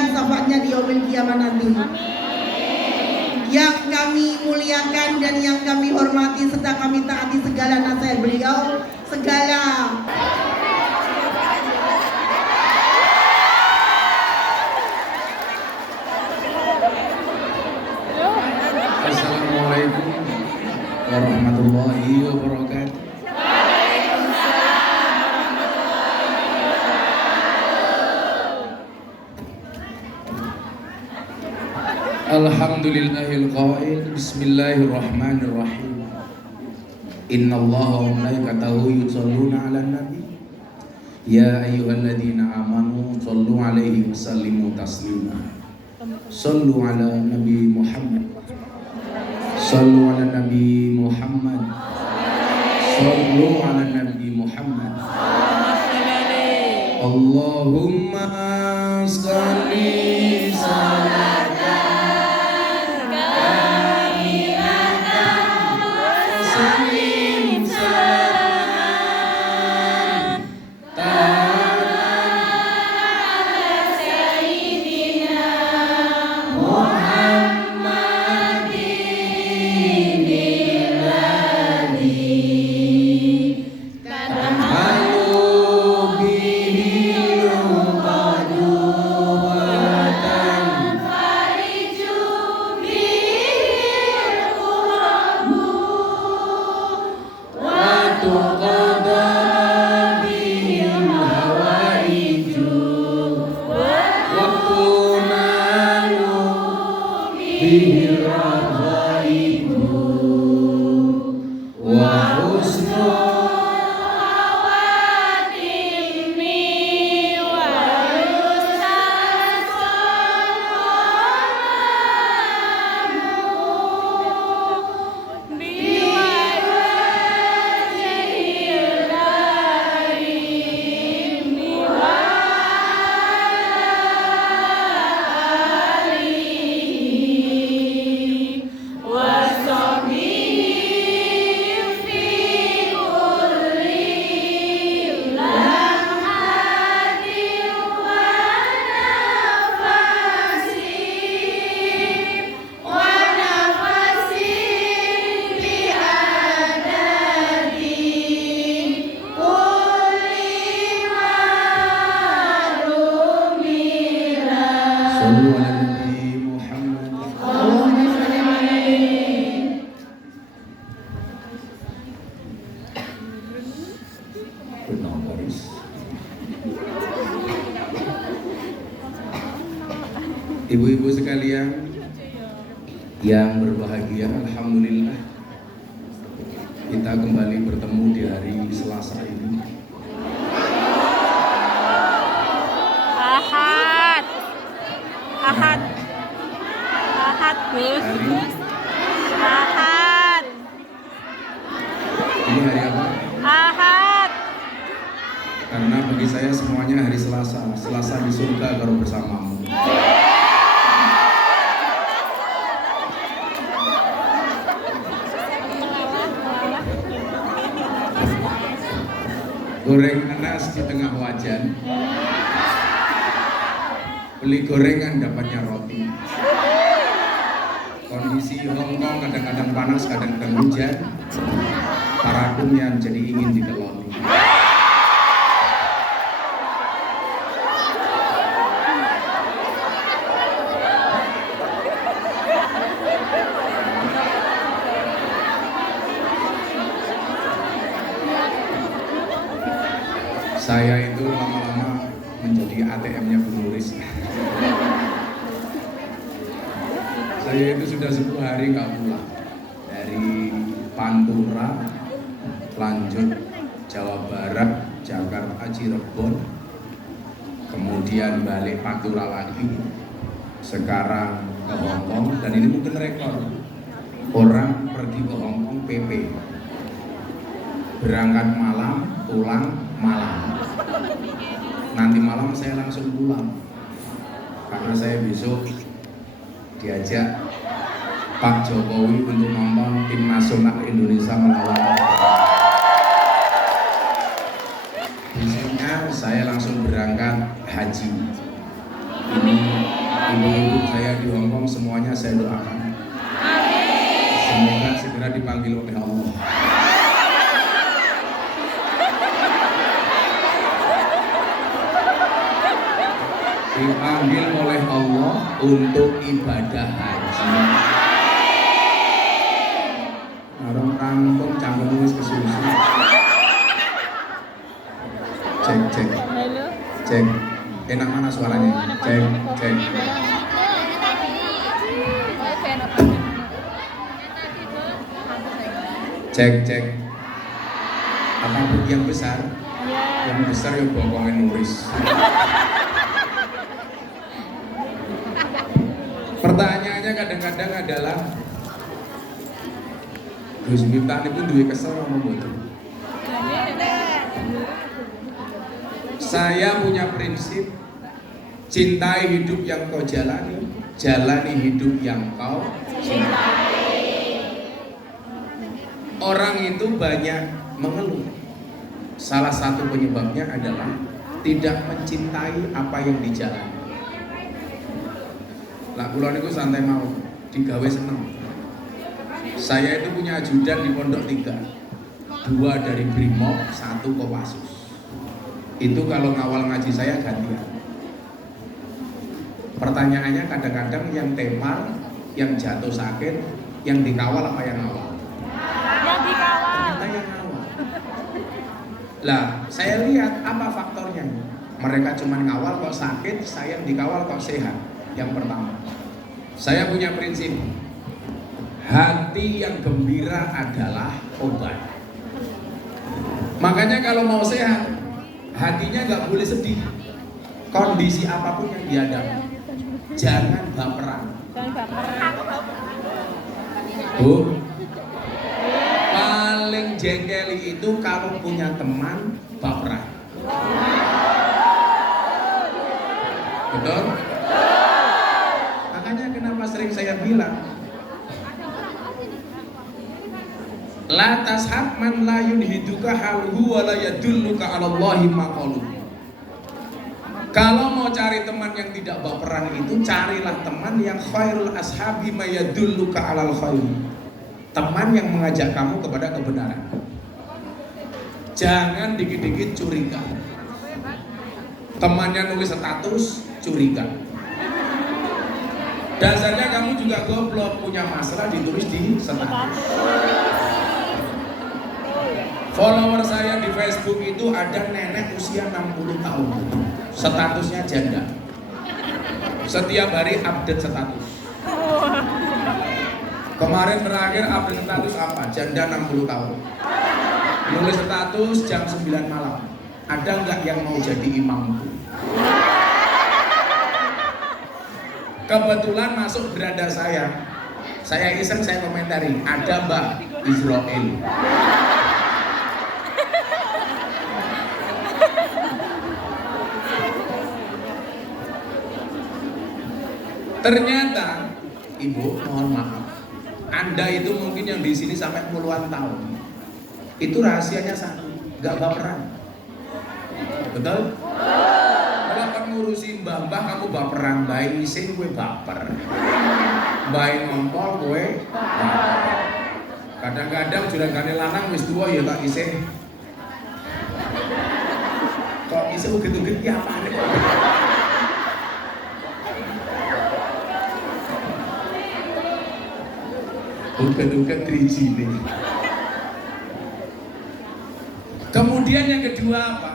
mendapatkan syafaatnya di yaumil qiyamah nanti. Yang kami muliakan dan yang kami hormati serta kami taati segala nasihat beliau, segala Assalamualaikum warahmatullahi wabarakatuh. Alhamdulillahil qail bismillahirrahmanirrahim. Innallaha wa malaikatahu yusholluna 'alan nabi. Ya ayyuhalladzina amanu shollu 'alaihi wa sallimu taslima. Shollu 'ala nabi Muhammad. Shollu 'ala nabi Muhammad. Shollu 'ala nabi Muhammad. Allahumma sholli salatan Ibu-ibu sekalian yang berbahagia, alhamdulillah kita kembali bertemu di hari Selasa ini. Ahad, Gus. Ahad. Ini hari apa? Ahad. Karena bagi saya semuanya hari Selasa. Selasa di surga baru bersamamu. Goreng nanas di tengah wajan, beli gorengan dapatnya roti. Kondisi Hongkong kadang-kadang panas, kadang-kadang hujan. Para kunyan jadi ingin dikeloni. Saya itu lama-lama menjadi ATM-nya Bu Nuris. Saya itu sudah 10 hari nggak pulang. Dari Pantura, lanjut Jawa Barat, Jakarta, Cirebon, kemudian balik Pantura lagi, sekarang ke Hongkong, dan ini mungkin rekor orang pergi ke Hongkong PP, berangkat malam, pulang malam. Nanti malam saya langsung pulang karena saya besok diajak Pak Jokowi untuk nonton tim nasional Indonesia melawan. Besoknya saya langsung berangkat haji. Ini Ibu-ibu saya di Hongkong semuanya saya doakan. Semoga segera dipanggil oleh Allah. Dipanggil oleh Allah untuk ibadah haji. Orang kampung canggung wis kesusu. Cek. Halo. Cek. Enak mana suaranya? Cek. Cek. Apa buk yang besar? Yang besar ya bokongnya nuris. Pertanyaannya kadang-kadang adalah Gus Miftah itu duwe kesel sama boten. Saya punya prinsip cintai hidup yang kau jalani, jalani hidup yang kau cintai. Orang itu banyak mengeluh. Salah satu penyebabnya adalah tidak mencintai apa yang dijalani. Lah kula niku santai mau, digawe seneng. Saya itu punya ajudan di Pondok 3. 2 dari Brimob, 1 Kopassus. Itu kalau ngawal ngaji saya gantian. Pertanyaannya kadang-kadang yang temar, yang jatuh sakit, yang dikawal apa yang ngawal? Yang dikawal. Ternyata yang ngawal. Lah, saya lihat apa faktornya. Mereka cuma ngawal kok sakit, saya yang dikawal kok sehat. Yang pertama, saya punya prinsip, hati yang gembira adalah obat. Makanya kalau mau sehat, hatinya nggak boleh sedih. Kondisi apapun yang dihadapi, jangan baperan. Bu, paling jengkeli itu kalau punya teman baperan. Betul? Makanya kenapa sering saya bilang, la tashab man la yunhiduka haluhu wa la yadulluka 'ala Allahi maqalu. Kalau mau cari teman yang tidak baperan itu, carilah teman yang khairul ashabi ma yadulluka 'alal khair. Teman yang mengajak kamu kepada kebenaran. Jangan dikit-dikit curiga. Temannya nulis status, curiga. Dasarnya kamu juga goblok, punya masalah ditulis di status. Follower saya di Facebook itu ada nenek usia 60 tahun. Statusnya janda. Setiap hari update status. Kemarin terakhir update status apa? Janda 60 tahun. Nulis status jam 9 malam. Ada nggak yang mau jadi imamku? Kebetulan masuk beranda saya. Saya iseng, saya komentari, ada Mbak Israel. Ternyata, Ibu, mohon maaf, Anda itu mungkin yang di sini sampai puluhan tahun. Itu rahasianya satu, gak baperan. Betul? Kalau kamu ngurusin mbah-mbah kamu baperan, bayi ngising gue baper. Bayi ngompol gue baper. Kadang-kadang juragane lanang wis tua ya tak isih. Kok isih uget-uget ya apaan kok? Uget-uget driji nih. Kemudian yang kedua apa?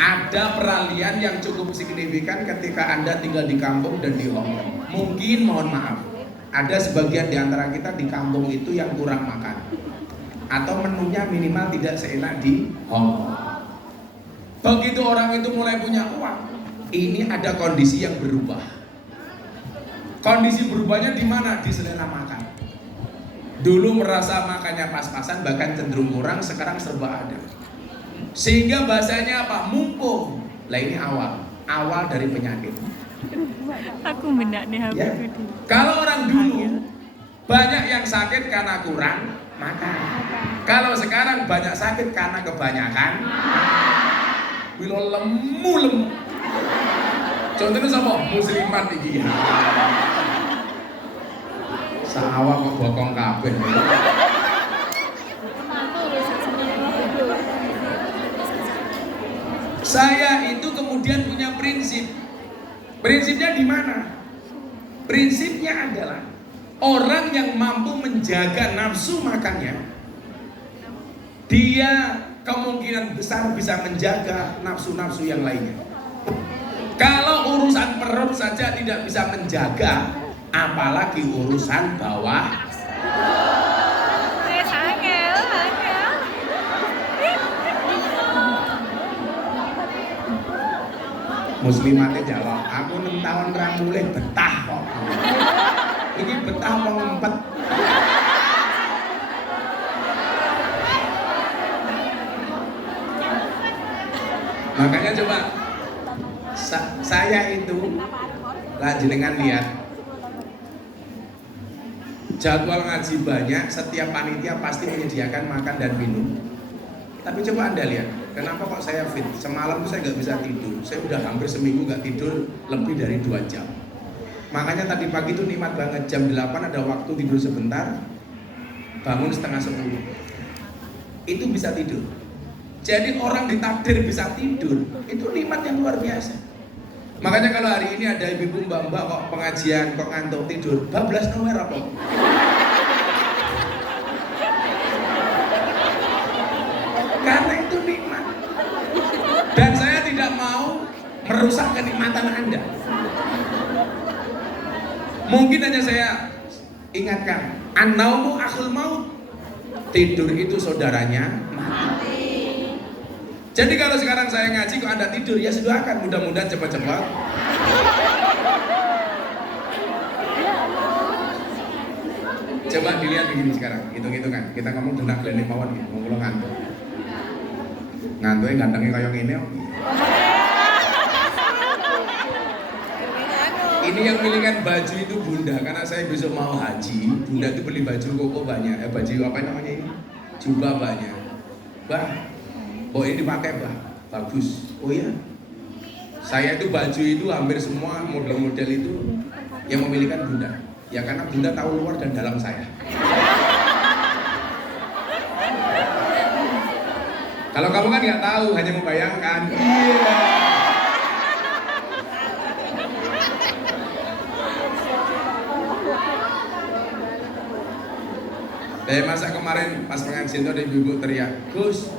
Ada peralihan yang cukup signifikan ketika Anda tinggal di kampung dan di Hongkong. Mungkin mohon maaf, ada sebagian di antara kita di kampung itu yang kurang makan, atau menunya minimal tidak seenak di Hongkong. Begitu orang itu mulai punya uang, ini ada kondisi yang berubah. Kondisi berubahnya di mana? Di selera makan. Dulu merasa makannya pas-pasan, bahkan cenderung kurang, sekarang serba ada. Sehingga bahasanya apa? Mumpung. Lah ini awal dari penyakit. Aku mendak nih Ya. Kalau orang dulu banyak yang sakit karena kurang makan. Kalau sekarang banyak sakit karena kebanyakan. Bilo lemu. Contohnya sama muslimat iki. Sawah kok bokong kabeh. Saya itu kemudian punya prinsip. Prinsipnya di mana? Prinsipnya adalah orang yang mampu menjaga nafsu makannya, dia kemungkinan besar bisa menjaga nafsu-nafsu yang lainnya. Kalau urusan perut saja tidak bisa menjaga, apalagi urusan bawah. Muslimatnya jawab, aku 6 tahun ra mulih betah kok. Ini betah mau ngempet. Makanya coba saya itu jenengan lihat jadwal ngaji banyak, setiap panitia pasti menyediakan makan dan minum. Tapi coba Anda lihat, kenapa kok saya fit? Semalam saya nggak bisa tidur. Saya udah hampir seminggu nggak tidur lebih dari 2 jam. Makanya tadi pagi itu nikmat banget, jam 8 ada waktu tidur sebentar, bangun setengah 10. Itu bisa tidur. Jadi orang ditakdir bisa tidur, itu nikmat yang luar biasa. Makanya kalau hari ini ada ibu-ibu mbak-mbak kok pengajian kok ngantuk tidur, bablas nomor apa? Karena itu nikmat. Dan saya tidak mau merusak kenikmatan Anda. Mungkin hanya saya ingatkan, an-naumu akhul maut. Tidur itu saudaranya mati. Jadi kalau sekarang saya ngaji kok Anda tidur, ya sudah akan mudah-mudahan cepat-cepat. Coba dilihat begini sekarang, hitung-hitungan. Kita ngomong tentang klinik mawon gitu, ngomong ngantuk. Ngantuknya gantengnya kayak gini. Ini yang milikan baju itu Bunda, karena saya besok mau haji. Bunda itu beli baju koko banyak, baju apa namanya ini? Jubah banyak. Bah, oh ini dipakai bah, bagus. Oh iya, saya itu baju itu hampir semua model-model itu yang memilikan Bunda. Ya karena Bunda tahu luar dan dalam saya. Kalau kamu kan nggak tahu, hanya membayangkan. Iya. Dari masa kemarin pas pengajian itu ada ibu-ibu teriak, Gus,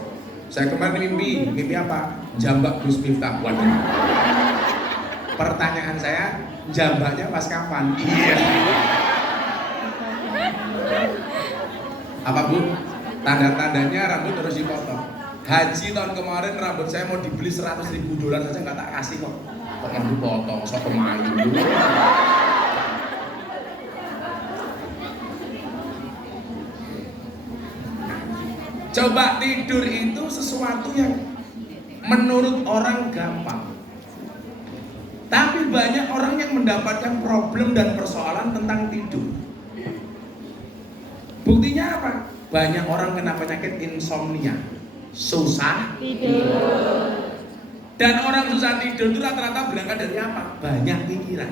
saya kemarin mimpi apa? Jambak Gus Miftah. Waduh. Pertanyaan saya, jambaknya pas kapan? Iya. Apa Bu? Tanda-tandanya rambut terus dipotong. Haji tahun kemarin rambut saya mau dibeli $100.000 saja nggak tak kasih kok. Kok rambut potong, sok kemayu. Coba tidur itu sesuatu yang menurut orang gampang. Tapi banyak orang yang mendapatkan problem dan persoalan tentang tidur. Buktinya apa? Banyak orang kena penyakit insomnia, susah tidur. Dan orang susah tidur itu rata-rata berangkat dari apa? Banyak pikiran.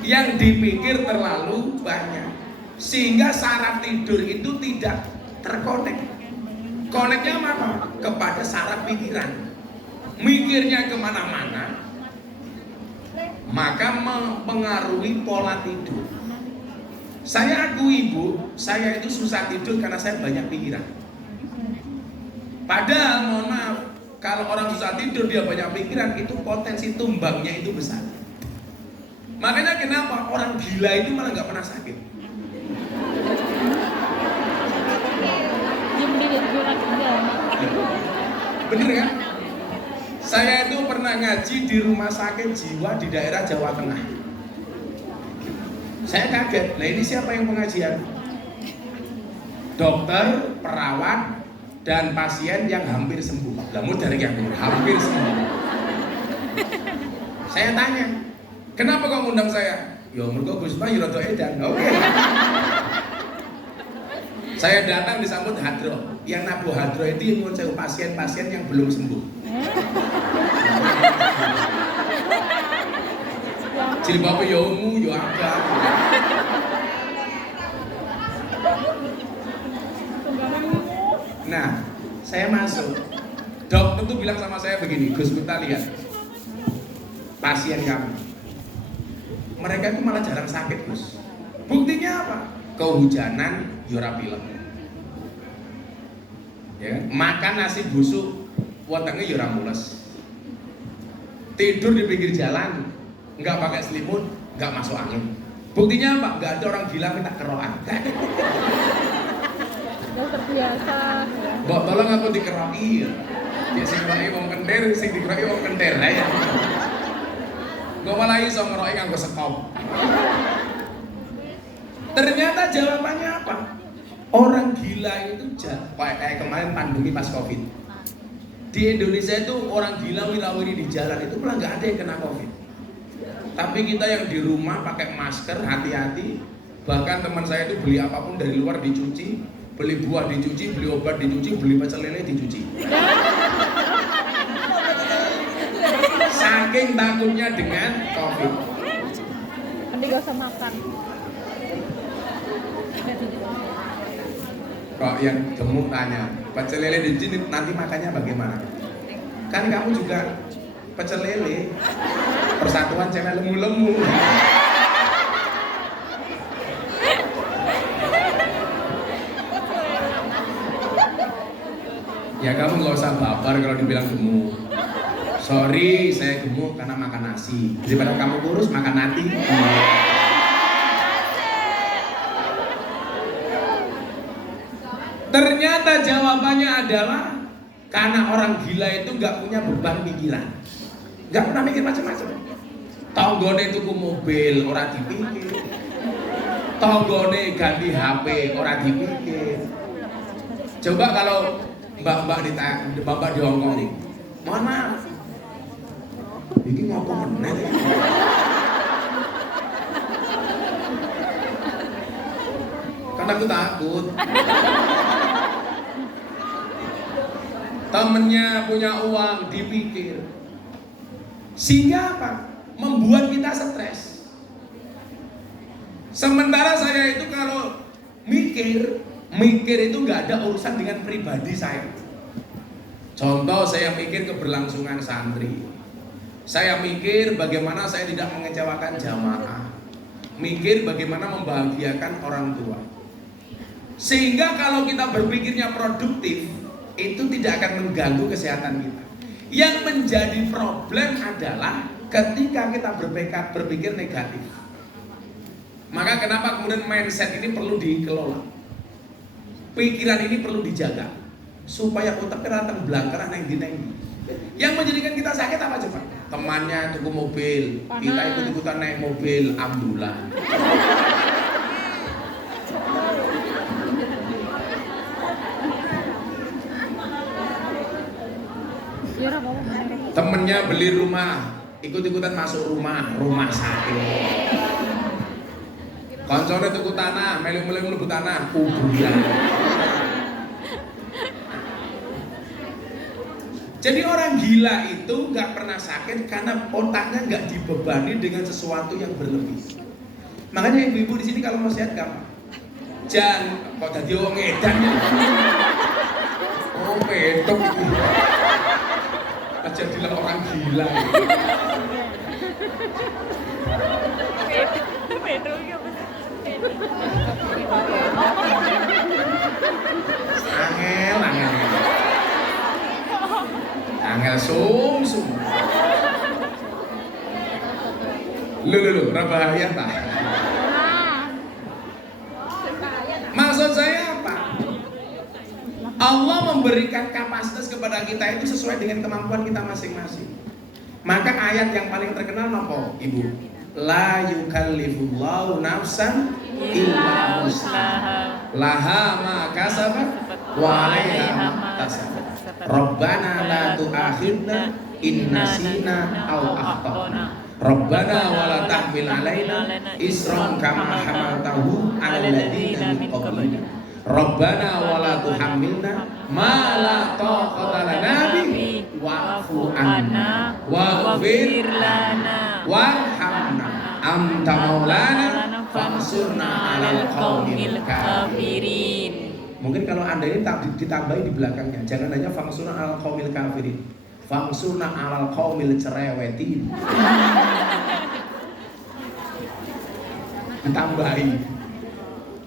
Yang dipikir terlalu banyak. Sehingga saraf tidur itu tidak terkonek. Koneknya apa? Kepada saraf pikiran. Mikirnya kemana-mana, maka mempengaruhi pola tidur. Saya akui Bu, saya itu susah tidur karena saya banyak pikiran. Padahal mohon maaf, kalau orang susah tidur dia banyak pikiran, itu potensi tumbangnya itu besar. Makanya kenapa orang gila itu malah nggak pernah sakit? Bener kan? Saya itu pernah ngaji di rumah sakit jiwa di daerah Jawa Tengah. Saya kaget, nah ini siapa yang pengajian? Dokter, perawat, dan pasien yang hampir sembuh. Lalu dari yang hampir sembuh. Saya tanya, kenapa kau ngundang saya? Ya mergo Gus Pak rada edan. Oke. Saya datang disambut hadroh. Yang nabuh hadroh itu yang pasien-pasien yang belum sembuh. Jilbabe ya ungu ya abang. Nah, saya masuk. Dokter tuh bilang sama saya begini, Gus, kita lihat pasien kami. Mereka itu malah jarang sakit, Gus. Buktinya apa? Kehujanan, yura pilek. Ya, makan nasi busuk, wetenge yura mules. Tidur di pinggir jalan, nggak pakai selimut, nggak masuk angin. Buktinya apa? Nggak ada orang gila minta kerokan. Udah terbiasa. Mbok tolong aku dikeroki. Ya sing ngeroki wong kentir, sing dikeroki wong kentir ya. Gue malah iso ngeroki nganggo sekop. Ternyata jawabannya apa? Orang gila itu kayak kemarin pandemi pas Covid. Di Indonesia itu orang gila wirawiri di jalan itu malah nggak ada yang kena Covid. Tapi kita yang di rumah pakai masker, hati-hati. Bahkan teman saya itu beli apapun dari luar dicuci, beli buah dicuci, beli obat dicuci, beli pecel lele dicuci. Saking takutnya dengan Covid. Nanti gak usah makan. Kok yang gemuk tanya, pecel lele dicuci nanti makannya bagaimana? Kan kamu juga pecel lele. Persatuan cewek lemu-lemu. Ya kamu nggak usah baper kalau dibilang gemuk. Sorry, saya gemuk karena makan nasi. Daripada kamu kurus makan nasi. Ternyata jawabannya adalah karena orang gila itu nggak punya beban pikiran, nggak pernah mikir macam-macam. Tonggone tuku mobil orang dipikir, tonggone ganti HP orang dipikir. Coba kalau mbak-mbak di Hongkong nih, mohon maaf, ini ngomong bener ya. Karena aku takut. Temennya punya uang dipikir, sehingga apa? Membuat kita stres. Sementara saya itu kalau mikir itu nggak ada urusan dengan pribadi saya. Contoh, saya mikir keberlangsungan santri, saya mikir bagaimana saya tidak mengecewakan jamaah, mikir bagaimana membahagiakan orang tua. Sehingga kalau kita berpikirnya produktif, itu tidak akan mengganggu kesehatan kita. Yang menjadi problem adalah ketika kita berpikir negatif. Maka kenapa kemudian mindset ini perlu dikelola, pikiran ini perlu dijaga supaya otaknya ratang belangkar nengdi. Yang menjadikan kita sakit apa coba? Temannya tuku mobil, kita ikut-ikutan naik mobil, ambulan. Temennya beli rumah, ikut-ikutan masuk rumah sakit. Koncone tuku tanah, melu-melu mlebu tanah, kuburan. Jadi orang gila itu nggak pernah sakit karena otaknya nggak dibebani dengan sesuatu yang berlebih. Makanya ibu-ibu di sini kalau mau sehat gampang. Jangan kok tadi wong edan ya. Oh, petok itu. Jadilah orang gila. Angel sum. Lu, bahaya tak? Maksud saya apa? Allah memberikan kapasitas kepada kita itu sesuai dengan kemampuan kita masing-masing. Maka ayat yang paling terkenal nopo, Ibu? La yukallifullahu nafsan illa wus'aha. Laha ma kasabat wa 'alaiha ma iktasabat. Rabbana la tu'akhidna in nasina aw akhtana. Rabbana wa la tahmil 'alaina isran kama hamaltahu 'alal ladzina min qablina. Rabbana wa la tuhammilna ma la taqata lana bihi wa'fu 'anna waghfir lana warhamna anta maulana fansurna 'alal qaumil kafirin. Mungkin kalau Anda ini ditambahi di belakangnya, jangan hanya fangsurna 'alal qaumil kafirin. Fangsurna 'alal qaumil cerewetin. Ditambahi.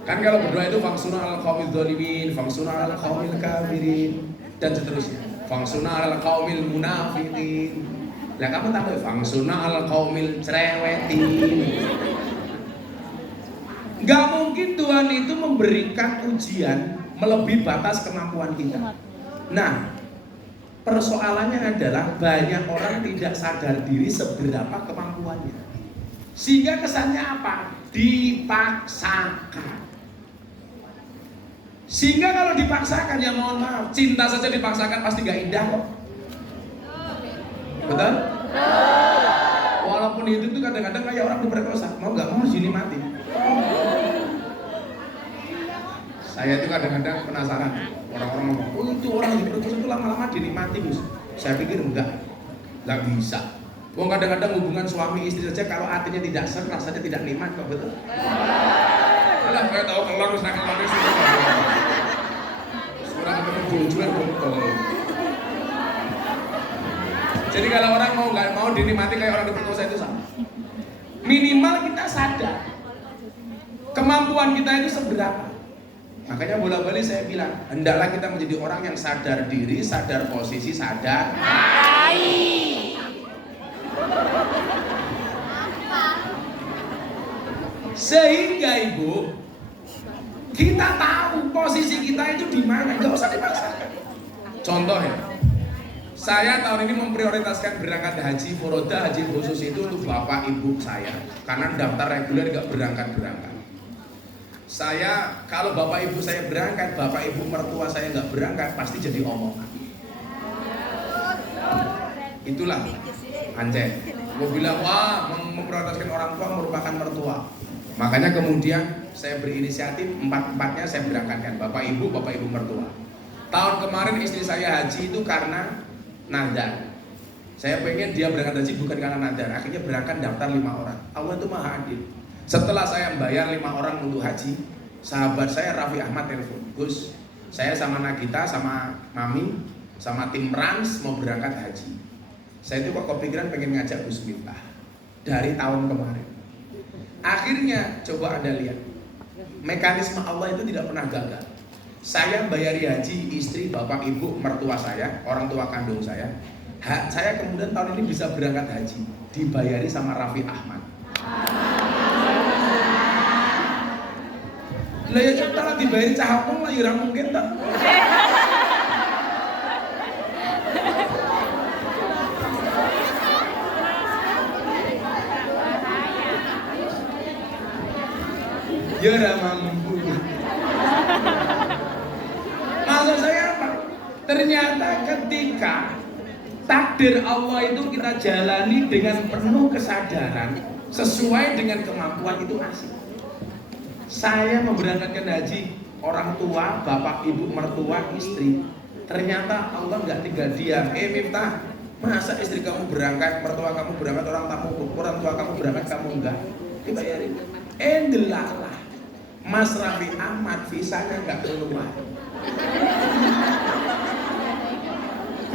Kan kalau berdoa itu fangsurna 'alal qaumil dzalimin, fangsurna 'alal qaumil kafirin dan seterusnya. Fangsurna 'alal qaumil munafiqin. Lah kamu tambah fangsurna 'alal qaumil cerewetin. Gak mungkin Tuhan itu memberikan ujian melebihi batas kemampuan kita. Nah, persoalannya adalah banyak orang tidak sadar diri seberapa kemampuannya. Sehingga kesannya apa? Dipaksakan. Sehingga kalau dipaksakan, ya mohon maaf, cinta saja dipaksakan pasti gak indah kok. Betul? Walaupun itu tuh kadang-kadang kayak orang diperkosa, mau gak mau harus dinikmati. Saya itu kadang-kadang penasaran, orang-orang ngomong, oh itu orang diperkosa itu lama-lama dinikmati Gus. Saya pikir enggak bisa. Wong kadang-kadang hubungan suami istri saja kalau hatinya tidak ser, rasanya tidak nikmat kok, betul? Alah, saya tahu kelang terus nakal manis. Surang berjujuran betul. Jadi kalau orang nggak mau dinikmati kayak orang diperkosa itu sama. Minimal kita sadar kemampuan kita itu seberapa. Makanya bola-balik saya bilang, hendaklah kita menjadi orang yang sadar diri, sadar posisi, sadar sehingga ibu kita tahu posisi kita itu di mana, nggak usah dipaksakan. Contoh ya, saya tahun ini memprioritaskan berangkat haji furoda, haji khusus itu untuk bapak ibu saya, karena daftar reguler nggak berangkat. Saya kalau bapak ibu saya berangkat, bapak ibu mertua saya nggak berangkat, pasti jadi omongan. Itulah anjay. Mau bilang wah memprioritaskan orang tua merupakan mertua. Makanya kemudian saya berinisiatif empat-empatnya saya berangkatkan, bapak ibu mertua. Tahun kemarin istri saya haji itu karena nadar. Saya pengen dia berangkat haji bukan karena nadar. Akhirnya berangkat daftar 5 orang. Allah itu maha adil. Setelah saya bayar 5 orang untuk haji, sahabat saya Raffi Ahmad telepon, Gus, saya sama Nagita, sama Mami, sama tim Rans mau berangkat haji. Saya itu kok kepikiran pengen ngajak Gus Miftah dari tahun kemarin. Akhirnya coba Anda lihat, mekanisme Allah itu tidak pernah gagal. Saya bayari haji istri, bapak, ibu, mertua saya, orang tua kandung saya. Saya kemudian tahun ini bisa berangkat haji, dibayari sama Raffi Ahmad. Lah ya kita lah dibayari cahapung lah, ya mungkin tak. Ya mampu. Maksud saya apa? Ternyata ketika takdir Allah itu kita jalani dengan penuh kesadaran sesuai dengan kemampuan itu asik. Saya memberangkatkan haji orang tua, bapak, ibu, mertua, istri. Ternyata Allah nggak tinggal diam. Miftah, masa istri kamu berangkat, mertua kamu berangkat, orang tua kamu berangkat, kamu enggak dibayarin. Delalah. Mas Raffi Ahmad visanya nggak keluar.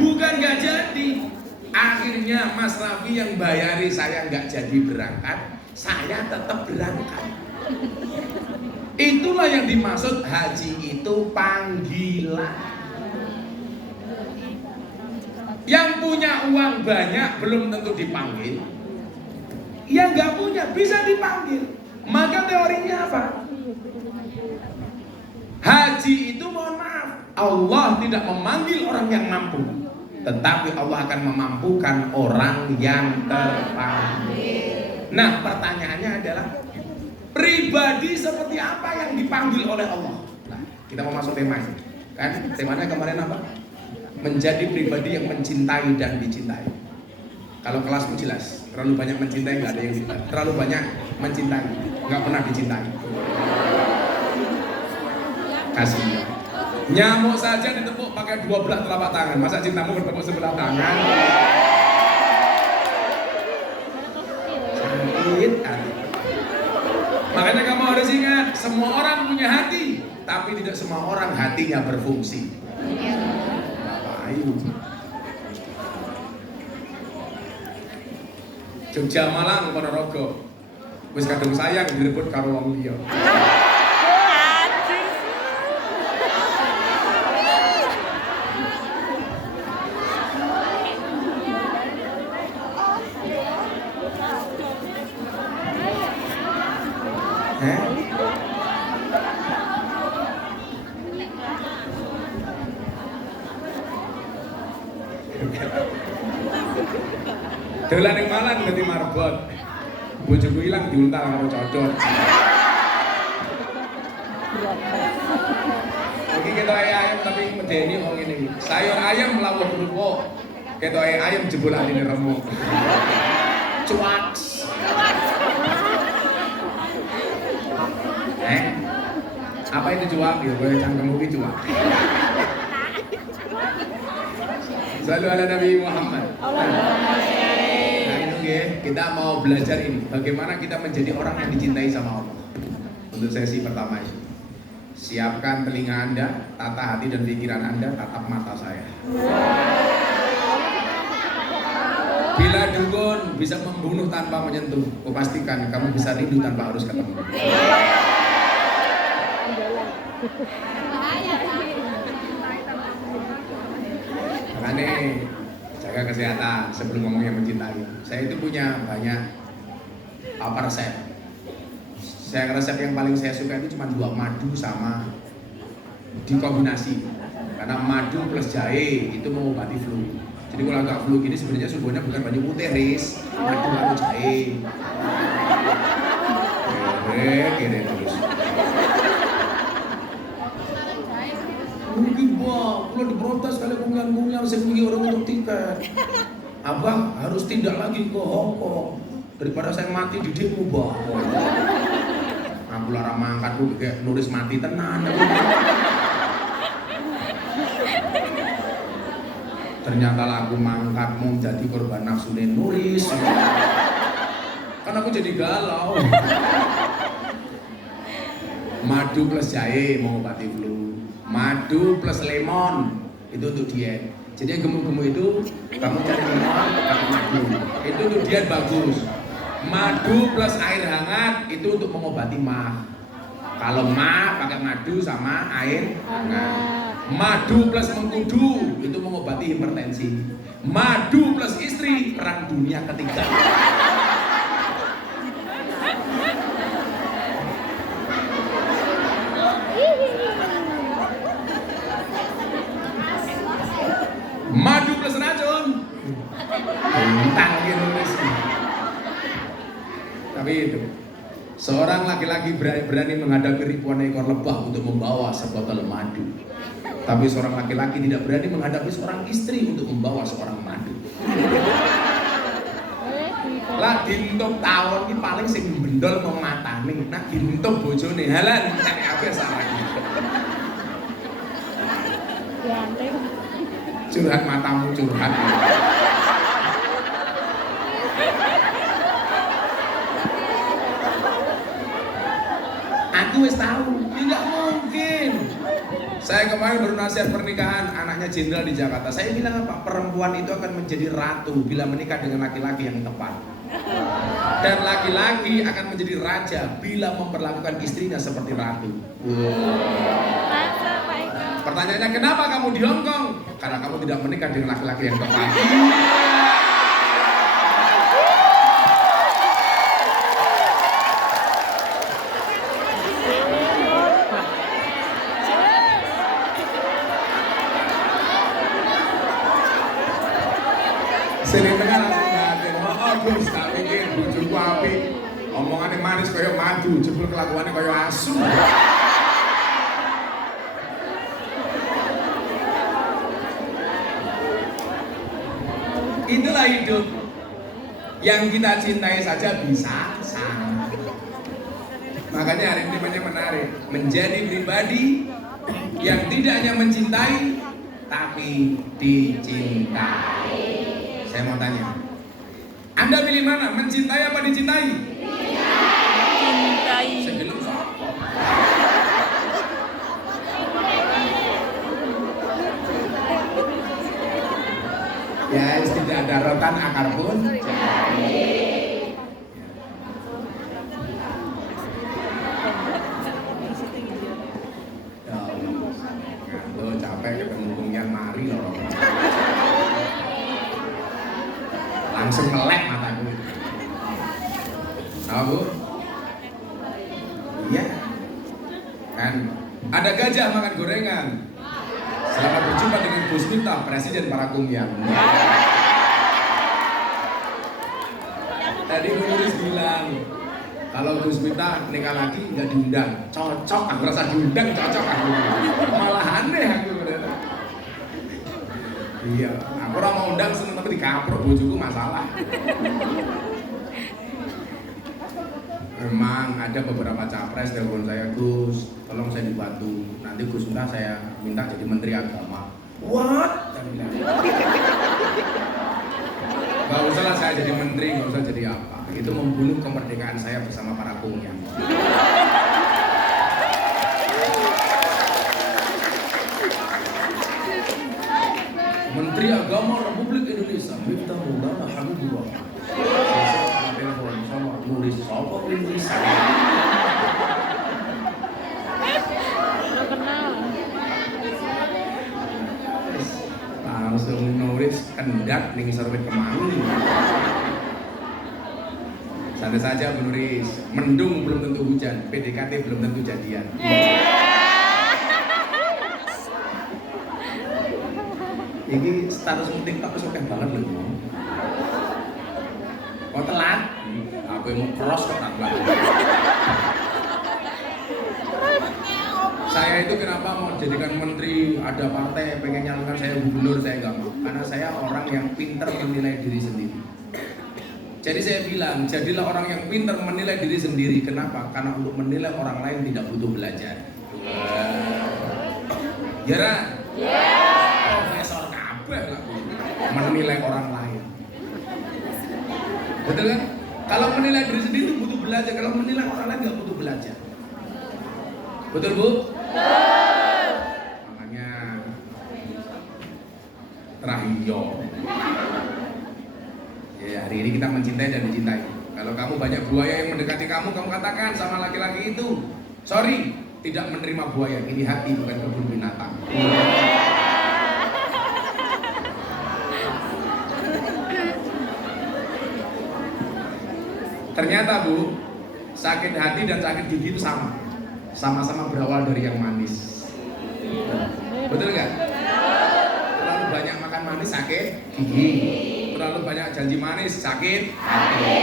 Bukan nggak jadi. Akhirnya Mas Raffi yang bayari saya nggak jadi berangkat, saya tetap berangkat. Itulah yang dimaksud haji itu panggilan. Yang punya uang banyak belum tentu dipanggil. Yang nggak punya bisa dipanggil. Maka teorinya apa? Haji itu mohon maaf, Allah tidak memanggil orang yang mampu, tetapi Allah akan memampukan orang yang terpanggil. Nah pertanyaannya adalah, pribadi seperti apa yang dipanggil oleh Allah? Nah, kita mau masuk tema ini. Kan temanya kemarin apa? Menjadi pribadi yang mencintai dan dicintai. Kalau kelasmu jelas, terlalu banyak mencintai nggak ada yang cintai. Terlalu banyak mencintai, nggak pernah dicintai. Kasih. Nyamuk saja ditepuk pakai 12 telapak tangan. Masa cintamu bertepuk sebelah tangan? Sakit. semua orang punya hati, tapi tidak semua orang hatinya berfungsi. Bapak Ayu. Jogja Malang Ponorogo. Wis kadung sayang direbut karo wong liya. Dolan ning Malang dadi marbot. Bojoku ilang diuntal karo codot. Iki ketok ayam tapi medeni wong ngene iki. Sayur ayam lawuh kerupuk. Ketok ayam jebol atine remuk. Cuaks. Apa itu cuak? Ya kowe cangkemmu iki cuak. Selalu ala Nabi Muhammad. Nah itu ya, kita mau belajar ini bagaimana kita menjadi orang yang dicintai sama Allah. Untuk sesi pertama ini, siapkan telinga Anda, tata hati dan pikiran Anda, tatap mata saya. Bila dukun bisa membunuh tanpa menyentuh, aku pastikan kamu bisa rindu tanpa harus ketemu. Makanya jaga kesehatan sebelum ngomongnya mencintai. Saya itu punya banyak resep. Resep yang paling saya suka itu cuma 2, madu sama dikombinasi. Karena madu plus jahe itu mengobati flu. Jadi kalau agak flu gini sebenarnya subuhnya bukan baju putih, Riz. Madu lalu jahe. Kere terus. Mungkin kalau diprotes kali kungian saya pergi orang untuk tiket. Abang harus tindak lagi ke Hongkong daripada saya mati di demo bah. Aku larang mangkat lu kayak nulis mati tenan. Ternyata lagu mangkatmu jadi korban nafsu nulis. Kan aku jadi galau. Madu plus jahe mengobati flu. Madu plus lemon itu untuk diet. Jadi yang gemuk-gemuk itu kamu cari lemon pakai madu. Itu untuk diet bagus. Madu plus air hangat itu untuk mengobati mah. Kalau mah pakai madu sama air hangat. Madu plus mengkudu itu mengobati hipertensi. Madu plus istri perang dunia ketiga. Madu plus racun. Bintang Indonesia. Tapi itu, seorang laki-laki berani menghadapi ribuan ekor lebah untuk membawa sebotol madu. Tapi seorang laki-laki tidak berani menghadapi seorang istri untuk membawa seorang madu. Lah gintuk tahun ini paling sing bendol mau matane, nak gintuk bojone halan nek apa salah gitu. Curhat matamu curhat. Aku wis tahu, tidak mungkin. Saya kemarin baru nasihat pernikahan anaknya jenderal di Jakarta. Saya bilang apa? Perempuan itu akan menjadi ratu bila menikah dengan laki-laki yang tepat. Dan laki-laki akan menjadi raja bila memperlakukan istrinya seperti ratu. Pertanyaannya, kenapa kamu di Hong Kong? Karena kamu tidak menikah dengan laki-laki yang tepat. Sini tengah langsung ngatain, oh Gus, tak pikir bujuku api. Omongannya manis kayak madu, jebul kelakuannya kayak asu. Itulah hidup. Yang kita cintai saja bisa sama. Makanya hari ini banyak menarik. Menjadi pribadi yang tidak hanya mencintai, tapi dicintai. Saya mau tanya, Anda pilih mana? Mencintai apa dicintai? Cintai. Sebelum sopo. darotan akar pun lo capek ketemu Kumyan mari loh. Langsung melek mataku. Tahu Bu? Iya. Kan ada gajah makan gorengan. Selamat berjumpa dengan Gus Miftah, Presiden para Kumyan. Tadi Bu Nuris bilang kalau Gus Miftah nikah lagi nggak diundang, cocok. Aku rasa diundang cocok aku. Malah aneh aku. Iya, aku orang mau undang seneng tapi dikaprok bojoku masalah. Memang ada beberapa capres telepon saya, Gus, tolong saya dibantu. Nanti Gus Miftah saya minta jadi Menteri Agama. What? Saya bilang. Gak usah lah saya jadi menteri, gak usah jadi apa. Itu membunuh kemerdekaan saya bersama para Kumyan. Menteri Agama Republik Indonesia, Miftah Maulana Habibur Rahman. Saya telepon sama nulis sopo nulis. Langsung nulis kendak ning sarwet kemangi. Santai saja Bu Nuris, mendung belum tentu hujan, PDKT belum tentu jadian. Ini status TikTok suka banget loh. Kok telat? Aku mau cross kok tak banget. Saya itu kenapa mau jadikan menteri, ada partai pengen nyalonkan saya gubernur, saya nggak mau. Karena saya orang yang pintar menilai diri sendiri. Jadi saya bilang, jadilah orang yang pintar menilai diri sendiri. Kenapa? Karena untuk menilai orang lain tidak butuh belajar. Ya kan? Profesor kabeh lah menilai orang lain. Betul kan? Kalau menilai diri sendiri itu butuh belajar. Kalau menilai orang lain nggak butuh belajar. Betul Bu? Makanya terakhir. Ya, hari ini kita mencintai dan dicintai. Kalau kamu banyak buaya yang mendekati kamu, kamu katakan sama laki-laki itu, sorry, tidak menerima buaya. Ini hati bukan kebun binatang. Ternyata Bu, sakit hati dan sakit gigi itu sama. Sama-sama berawal dari yang manis. Betul nggak? Terlalu banyak makan manis sakit gigi. Terlalu banyak janji manis sakit hati.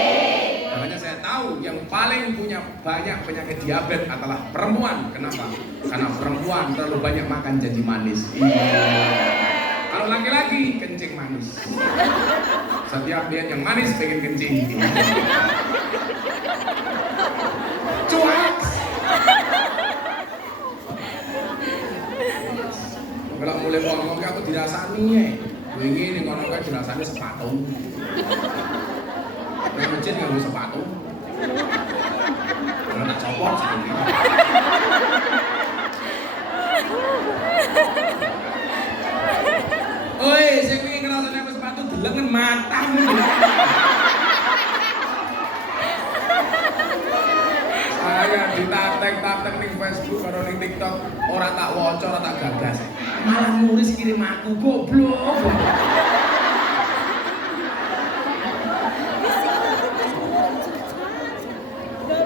Makanya saya tahu yang paling punya banyak penyakit diabetes adalah perempuan. Kenapa? Karena perempuan terlalu banyak makan janji manis. Kalau laki-laki kencing manis. Setiap lihat yang manis pengen kencing. Cuak. Kalau mulai ngomong aku dirasani ya. Wingi ning kono kae dirasani sepatu. Nek masjid nganggo sepatu. Ora tak copot saiki. Oi, sing wingi ngrasani aku sepatu delengen matang. Saya ditatek-tatek ning Facebook karo ning TikTok, ora tak waca, ora tak gagas. Malah nulis kirim aku goblok.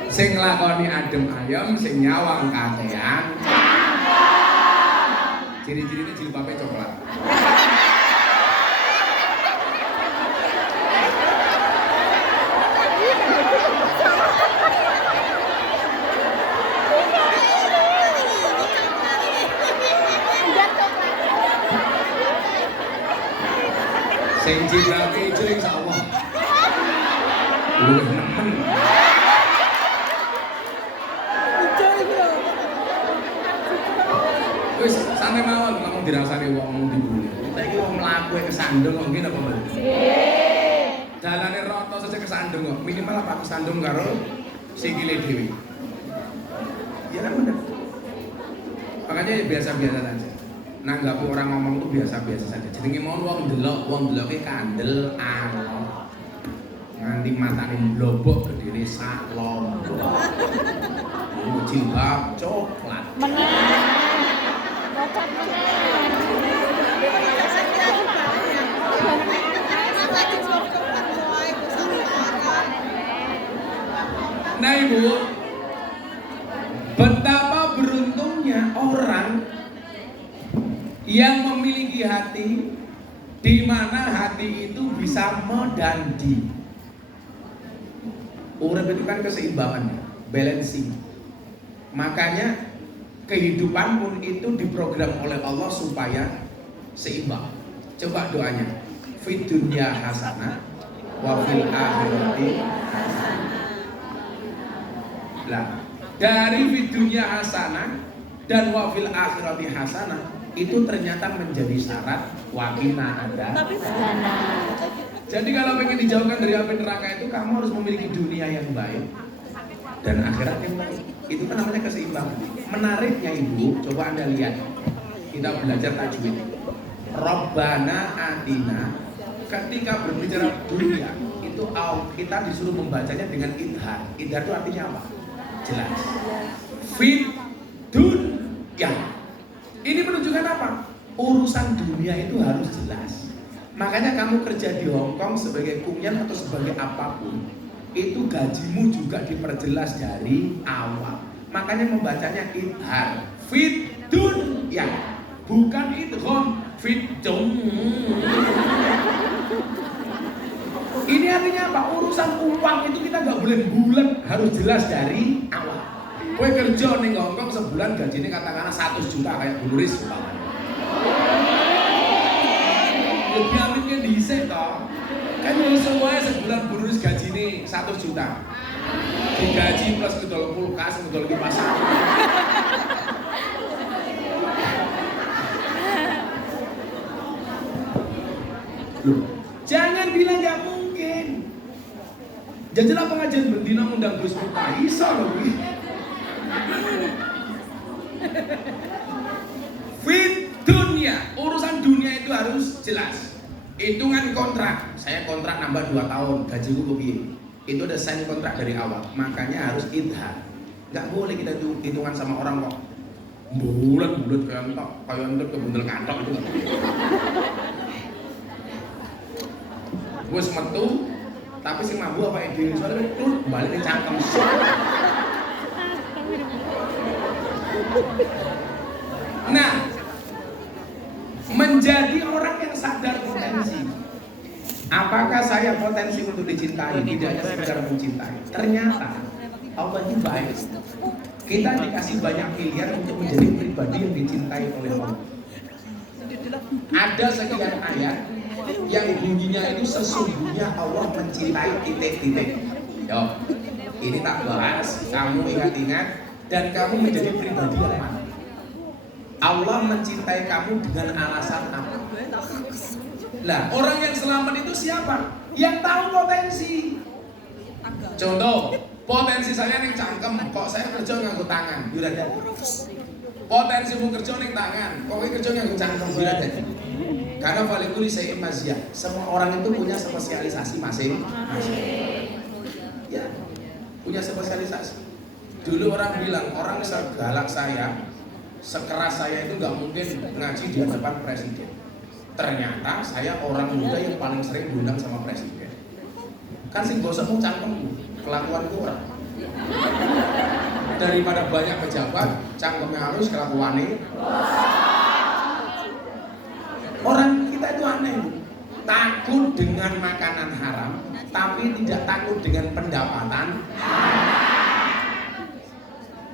Sing nglakoni adem ayem, sing nyawang kakean. Ciri-cirine jilbabe coklat. Sing jilbabe ijo insyaallah. Luwih nemen. Wis santai mawon kamu dirasani wong dibully. Saiki wong mlaku kesandung kok ngene apa Mbak? Nggih. Dalane rata saja kesandung kok. Minimal apa kesandung karo sikile dhewe. Ya kan bener. Makanya biasa-biasa aja. nanggapi orang ngomong tuh biasa-biasa saja. Jenenge mau wong deloke kandel alon. Nganti matane mblobok kediri sak lombok. Jilbab coklat. Bocot Nah ibu, betapa beruntungnya orang yang memiliki hati, di mana hati itu bisa medandi. Urip itu kan keseimbangan, balancing. Makanya kehidupan pun itu diprogram oleh Allah supaya seimbang. Coba doanya, fid dunya hasanah wa fil akhirati hasanah. Lah, dari fid dunya hasanah dan wa fil akhirati hasanah itu ternyata menjadi syarat wakina ada. Jadi kalau pengen dijauhkan dari api neraka itu kamu harus memiliki dunia yang baik dan akhirat yang baik. Itu kan namanya keseimbangan. Menariknya ibu, coba anda lihat. Kita belajar tajwid. Rabbana atina. Ketika berbicara dunia itu kita disuruh membacanya dengan idhar. Idhar itu artinya apa? Jelas. Fit dunya. Ini menunjukkan apa? Urusan dunia itu harus jelas. Makanya kamu kerja di Hong Kong sebagai kunyan atau sebagai apapun, itu gajimu juga diperjelas dari awal. Makanya membacanya idhar, fit dunya, bukan idgham, fit dunya. Ini artinya apa? Urusan uang itu kita nggak boleh bulat, harus jelas dari awal. Kowe kerja ning Hong Kong sebulan gajinya katakanlah 100 juta kayak Bu Nuris umpamanya. Lebih amitnya dhisik toh. Kan yo semuanya sebulan Bu Nuris gajine 100 juta. Digaji plus ngedol kulkas, ngedol kipas angin. Loh, jangan bilang nggak mungkin. Jajalah pengajian bendina undang Gus Miftah, iso loh. Fit dunia, urusan dunia itu harus jelas. Hitungan kontrak, saya kontrak nambah 2 tahun, gajiku begini. Itu udah sign kontrak dari awal, makanya harus idhar. Nggak boleh kita hitungan sama orang kok bulat kayak entok kebundel kantok itu. Wes metu, tapi sing mambu apa ide soalnya itu balik ke cangkem. Nah, menjadi orang yang sadar potensi. Apakah saya potensi untuk dicintai? Tidak hanya sekedar mencintai. Ternyata Allah ini baik. Kita dikasih banyak pilihan untuk menjadi pribadi yang dicintai oleh Allah. Ada sekian ayat yang bunyinya itu sesungguhnya Allah mencintai titik-titik. Yo, ini tak bahas. Kamu ingat-ingat dan kamu menjadi pribadi yang mana? Allah mencintai kamu dengan alasan apa? Lah, orang yang selamat itu siapa? Yang tahu potensi. Contoh, potensi saya nih cangkem, kok saya kerja nganggo tangan, yura. Potensimu kerja nih tangan, kok kerja nganggo cangkem, yura. Karena falikuli saya maziyah. Semua orang itu punya spesialisasi masing-masing. Ya, punya spesialisasi. Dulu orang bilang, orang segalak saya, sekeras saya itu nggak mungkin ngaji di hadapan presiden. Ternyata saya orang muda yang paling sering diundang sama presiden. Kan sing gosok mau cangkem, kelakuan itu orang. Daripada banyak pejabat, cangkemnya halus, kelakuannya. Orang kita itu aneh, takut dengan makanan haram, tapi tidak takut dengan pendapatan haram.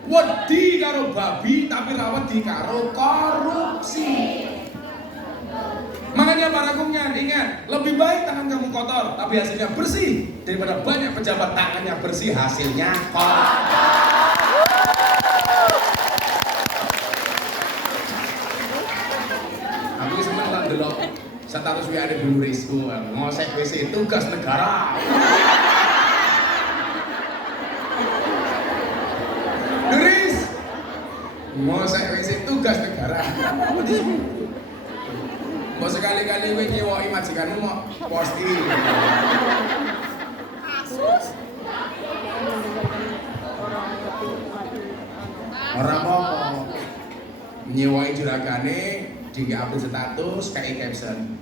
Wedi karo babi, tapi rawat di karo korupsi. Makanya para kumyan ingat, lebih baik tangan kamu kotor tapi hasilnya bersih daripada banyak pejabat tangannya bersih hasilnya kotor. Aku seneng tak delok status WA di Bu Nuris, ngosek WC tugas negara. Nuris, ngosek WC tugas negara. sekali-kali kowe nyewoki majikanmu mau posti. Kasus. Ora apa-apa. Nyewoki juragane di upload status kayak caption.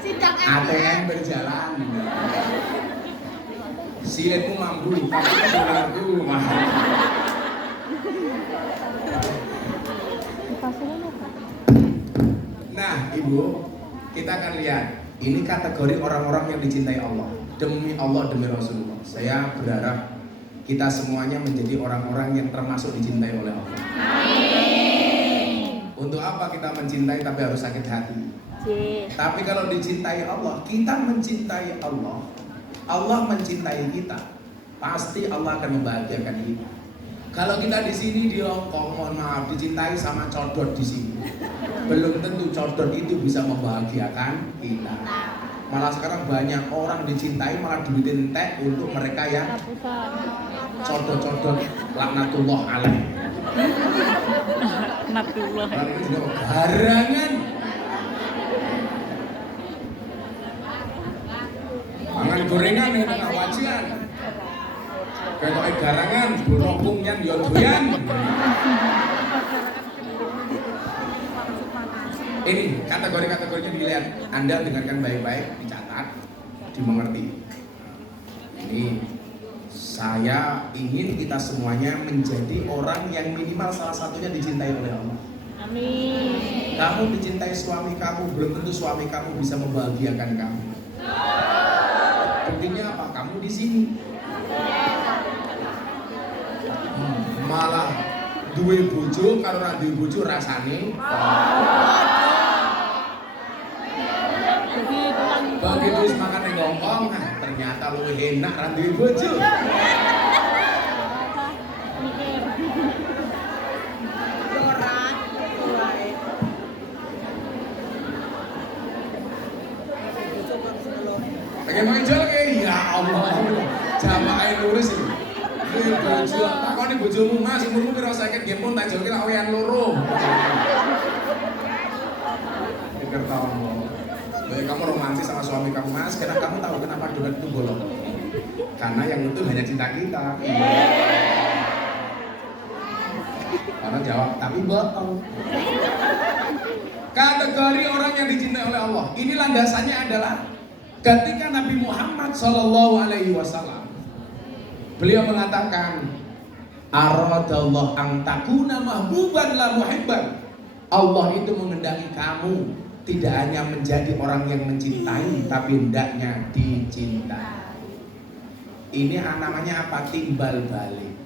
Sidang ATM berjalan. Silitmu mampu, tapi dolarku mahal. Nah, Ibu, kita akan lihat. Ini kategori orang-orang yang dicintai Allah. Demi Allah, demi Rasulullah. Saya berharap kita semuanya menjadi orang-orang yang termasuk dicintai oleh Allah. Untuk apa kita mencintai tapi harus sakit hati? Tapi kalau dicintai Allah, kita mencintai Allah. Allah mencintai kita. Pasti Allah akan membahagiakan kita. Kalau kita di sini di Hongkong, mohon maaf, dicintai sama codot di sini. Belum tentu codot itu bisa membahagiakan kita. Malah sekarang banyak orang dicintai malah duitin teh untuk mereka yang codot-codot laknatullah alaih. Laknatullah. Garangan. Mangan gorengan ning tengah wajian. Ketoke garangan, borokungnya yo doyan. Ini kategori-kategorinya dilihat. Anda dengarkan baik-baik, dicatat, dimengerti. Ini saya ingin kita semuanya menjadi orang yang minimal salah satunya dicintai oleh Allah. Amin. Kamu dicintai suami kamu, belum tentu suami kamu bisa membahagiakan kamu. Buktinya apa? Kamu di sini. Malah duwe bojo karo ra duwe bojo rasane. Begitu wis makan ning Hongkong, ternyata luwih enak ra duwe bojo. Doran, wae. Pengen main jol ke? Ya Allah. Jamaah lurus iki. Kuwi bojo, takoni bojomu Mas, umurmu piro saiki nggih pun tak jolke lak wean loro. Pikir tahun lo. Baik, kamu romantis sama suami kamu Mas, karena kamu tahu kenapa donat itu bolong. Karena yang nutup hanya cinta kita. Karena jawab, tapi bohong. Kategori orang yang dicintai oleh Allah. Ini landasannya adalah ketika Nabi Muhammad SAW beliau mengatakan, aradallah ang takuna mahbuban la muhibban. Allah itu menghendaki kamu tidak hanya menjadi orang yang mencintai, tapi hendaknya dicintai. Ini namanya apa? Timbal balik.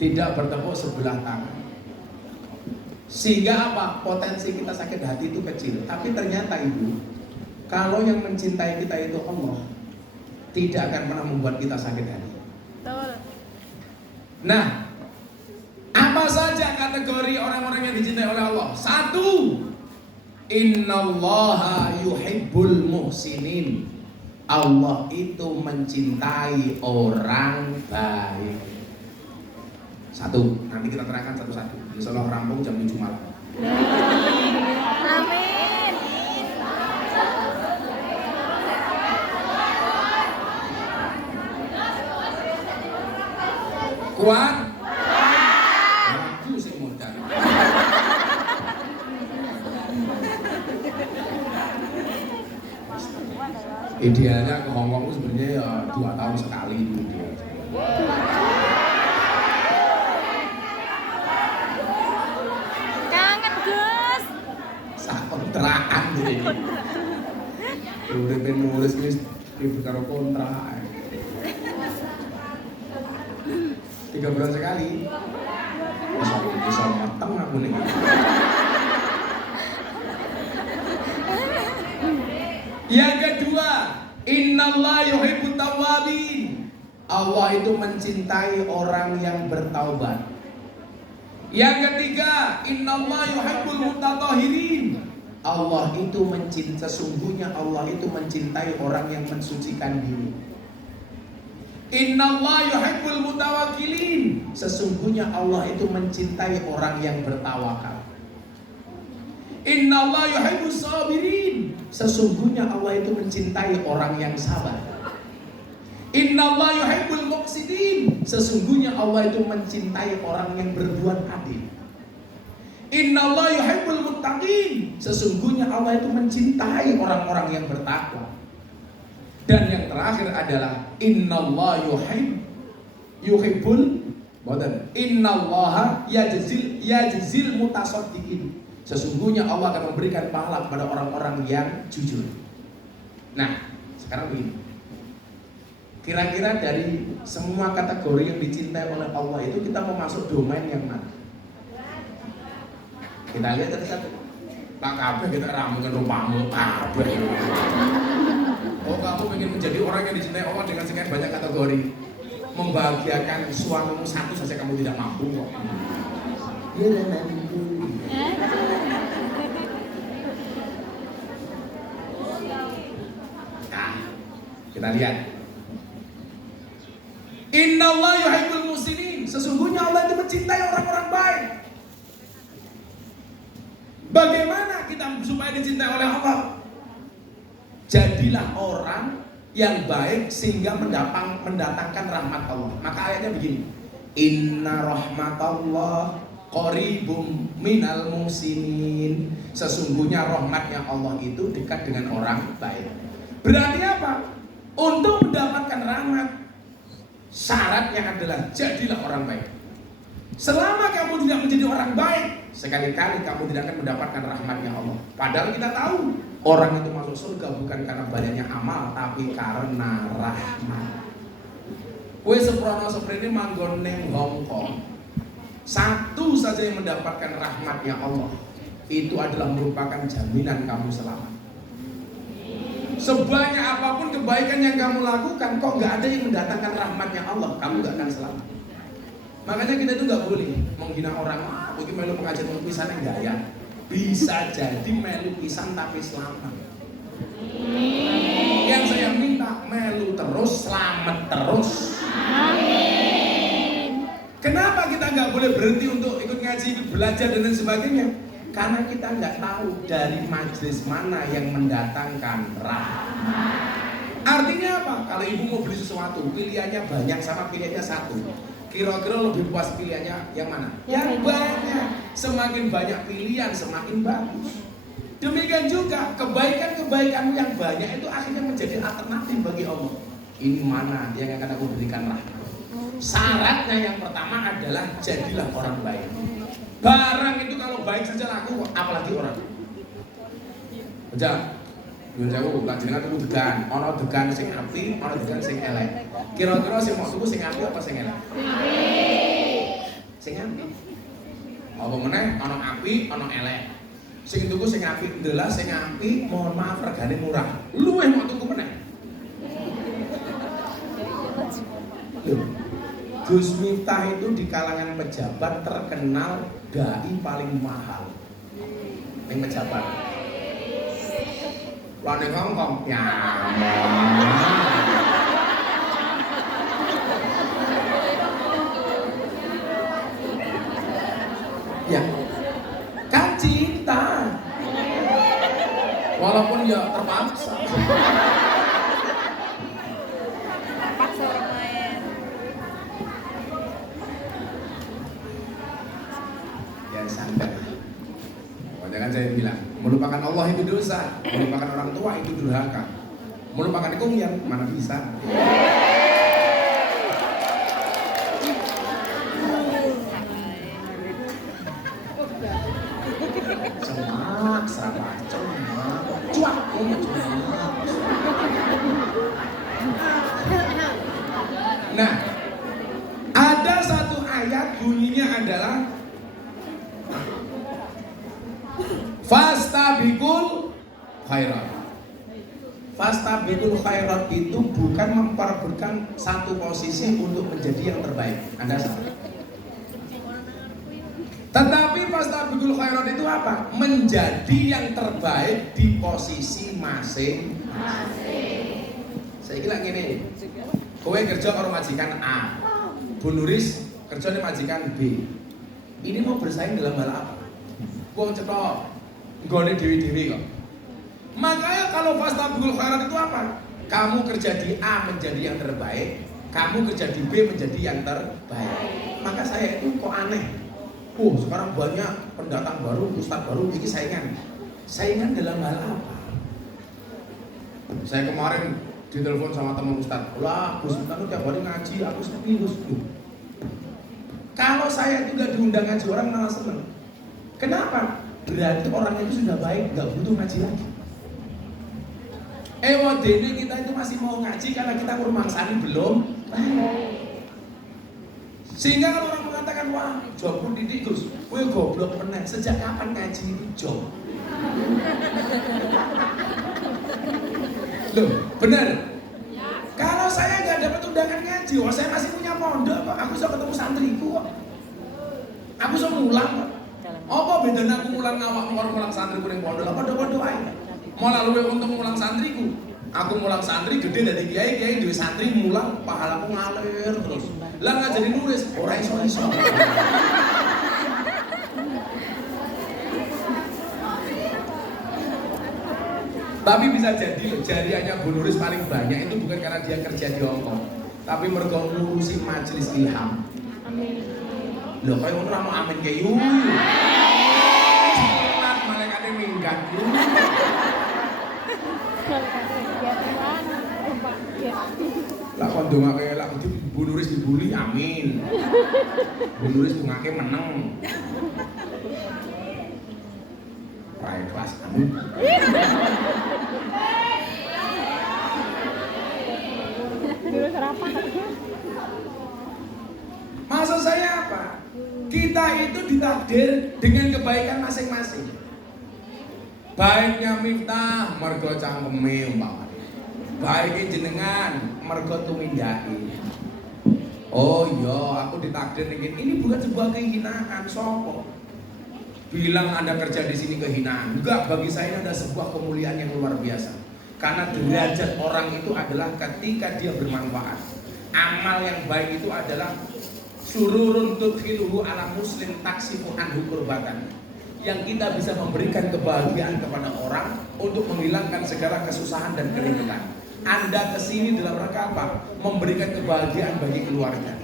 Tidak bertepuk sebelah tangan. Sehingga apa? Potensi kita sakit hati itu kecil. Tapi ternyata Ibu, kalau yang mencintai kita itu Allah, tidak akan pernah membuat kita sakit hati. Nah, apa saja kategori orang-orang yang dicintai oleh Allah? Satu, innallaha yuhibbul muhsinin. Allah itu mencintai orang baik. Satu, nanti kita terangkan satu-satu. Insyaallah rampung jam 7 malam. Amin. Kuat? Aku sih modal. Idealnya ke Hongkong itu sebenarnya ya 2 tahun sekali itu dia. Kangen Gus. Sak kontrakan jadi. Udah pengen nulis ribut karo kontrak. 3 bulan sekali. Bisa mateng aku nih. Yang kedua, innallaha yuhibbut tawwabin. Allah itu mencintai orang yang bertaubat. Yang ketiga, innallaha yuhibbul mutatahhirin. Allah itu sesungguhnya Allah itu mencintai orang yang mensucikan diri. Innallaha yuhibbul mutawakkilin. Sesungguhnya Allah itu mencintai orang yang bertawakal. Innallaha yuhibbus sabirin. Sesungguhnya Allah itu mencintai orang yang sabar. Innallaha yuhibbul muqsitin. Sesungguhnya Allah itu mencintai orang yang berbuat adil. Innallaha yuhibbul muttaqin. Sesungguhnya Allah itu mencintai orang-orang yang bertakwa. Dan yang terakhir adalah innallaha yuhibbul innallaha yajzil mutasaddiqin. Sesungguhnya Allah akan memberikan pahala kepada orang-orang yang jujur. Nah, sekarang begini. Kira-kira dari semua kategori yang dicintai oleh Allah itu kita mau masuk domain yang mana? Kita lihat satu-satu. Tak kabeh kita ramukan rupamu kabeh. Oh, kamu ingin menjadi orang yang dicintai Allah dengan sekian banyak kategori. Membahagiakan suamimu satu saja kamu tidak mampu kok. Nah, kita lihat. Innallaha yuhibbul muhsinin. Sesungguhnya Allah itu mencintai orang-orang baik. Bagaimana kita supaya dicintai oleh Allah? Jadilah orang yang baik sehingga mendatangkan rahmat Allah. Maka ayatnya begini. Inna rahmatallah qaribum minal muhsinin. Sesungguhnya rahmatnya Allah itu dekat dengan orang baik. Berarti apa? Untuk mendapatkan rahmat, syaratnya adalah jadilah orang baik. Selama kamu tidak menjadi orang baik, sekali-kali kamu tidak akan mendapatkan rahmatnya Allah. Padahal kita tahu orang itu masuk surga bukan karena banyaknya amal, tapi karena rahmat. Kue seprono seperti ini manggon neng Hongkong, satu saja yang mendapatkan rahmatnya Allah, itu adalah merupakan jaminan kamu selamat. Sebanyak apapun kebaikan yang kamu lakukan, kok nggak ada yang mendatangkan rahmatnya Allah, kamu nggak akan selamat. Makanya kita itu nggak boleh menghina orang. Mungkin melu pengajian pisan enggak ya? Bisa jadi melu pisan tapi selamat. Yang saya minta melu terus, selamat terus. Amin. Kenapa kita nggak boleh berhenti untuk ikut ngaji, ikut belajar dan lain sebagainya? Karena kita nggak tahu dari majelis mana yang mendatangkan rahmat. Artinya apa? Kalau ibu mau beli sesuatu, pilihannya banyak sama pilihannya satu. Kira-kira lebih puas pilihannya yang mana? Yang banyak. Semakin banyak pilihan, semakin bagus. Demikian juga kebaikan-kebaikan yang banyak itu akhirnya menjadi alternatif bagi Allah. Ini mana yang akan aku berikan rahmat? Syaratnya yang pertama adalah jadilah orang baik. Barang itu kalau baik saja laku, apalagi orang. Baca. Yun jauh, lanjutkan tuku degan. Ono degan sing apik, ono degan sing elek. Kira-kira sing mau tuku sing apik apa sing elek? Sing apik. Apa meneh ono apik, ono elek. Sing tuku sing apik, ndelah sing apik, mohon maaf regane murah. Luwih mau tuku meneh. Gus Miftah itu di kalangan pejabat terkenal dai paling mahal. Ning pejabat. Lo di Hongkong, ya. Ya, kan cinta. Walaupun ya terpaksa. Paksa orang lain. Ya santai. Jangan saya bilang, melupakan Allah itu dosa, melupakan orang tua itu durhaka, melupakan yang mana bisa. Cemak, salah, cemak, cuak, cemak. Nah, ada satu ayat bunyinya adalah Fastabiqul khairat. Fastabiqul khairat itu bukan memperebutkan satu posisi untuk menjadi yang terbaik. Anda salah. Tetapi fastabiqul khairat itu apa? Menjadi yang terbaik di posisi masing-masing. Saya kira gini, kowe kerja karo majikan A, Bu Nuris kerja di majikan B. Ini mau bersaing dalam hal apa? Wong cetok nggone dewi-dewi kok. Makanya kalau fastabiqul khairat itu apa? Kamu kerja di A menjadi yang terbaik, kamu kerja di B menjadi yang terbaik. Maka saya itu kok aneh. Sekarang banyak pendatang baru, ustadz baru, ini saingan. Saingan dalam hal apa? Saya kemarin ditelepon sama teman ustadz. Lah, Gus Ustadz tiap hari ngaji, aku sepi Gus. Kalau saya itu gak diundang ngaji, orang malah seneng. Kenapa? Berarti orang itu sudah baik, gak butuh ngaji lagi. Wadene kita itu masih mau ngaji karena kita kurmangsani belum baik. Sehingga kalau orang mengatakan, wah, jobku didik Gus, kowe goblok meneh. Sejak kapan ngaji itu job? Loh, benar? Kalau saya nggak dapat undangan ngaji, saya masih punya pondok kok. Aku bisa ketemu santriku kok. Aku bisa mulang kok. Apa bedanya aku mulang ngawak mulang santriku ning pondok? Apa podo-podo ae. Malah luwih untung mulang santriku. Aku mulang santri gede dari kiai duwe santri mulang pahalaku ngalir terus. Lah ngajari nulis ora iso-iso. Tapi bisa jadi loh, jariahnya Bu Nuris paling banyak itu bukan karena dia kerja di Hongkong, tapi mergo ngurusi majelis ilham. Amin. Loh kaya ngono mau amin kayak yuk. Cepat malaikatnya minggat yuk. Lah kon dongake lak di Bu Nuris dibully amin. Bu Nuris dongake meneng. Rai kelas amin. Maksud saya apa? Kita itu ditakdir dengan kebaikan masing-masing. Baiknya Miftah mergo cangkeme umpamane. Baiknya jenengan mergo tumindaki. Oh iya, aku ditakdir ingin. Ini bukan sebuah kehinaan, sopo. Bilang Anda kerja di sini kehinaan. Enggak, bagi saya ini ada sebuah kemuliaan yang luar biasa. Karena derajat orang itu adalah ketika dia bermanfaat. Amal yang baik itu adalah sururun tudkhiluhu ala muslim taksifu anhu kurbatan. Yang kita bisa memberikan kebahagiaan kepada orang untuk menghilangkan segala kesusahan dan keributan. Anda kesini dalam rangka apa? Memberikan kebahagiaan bagi keluarga,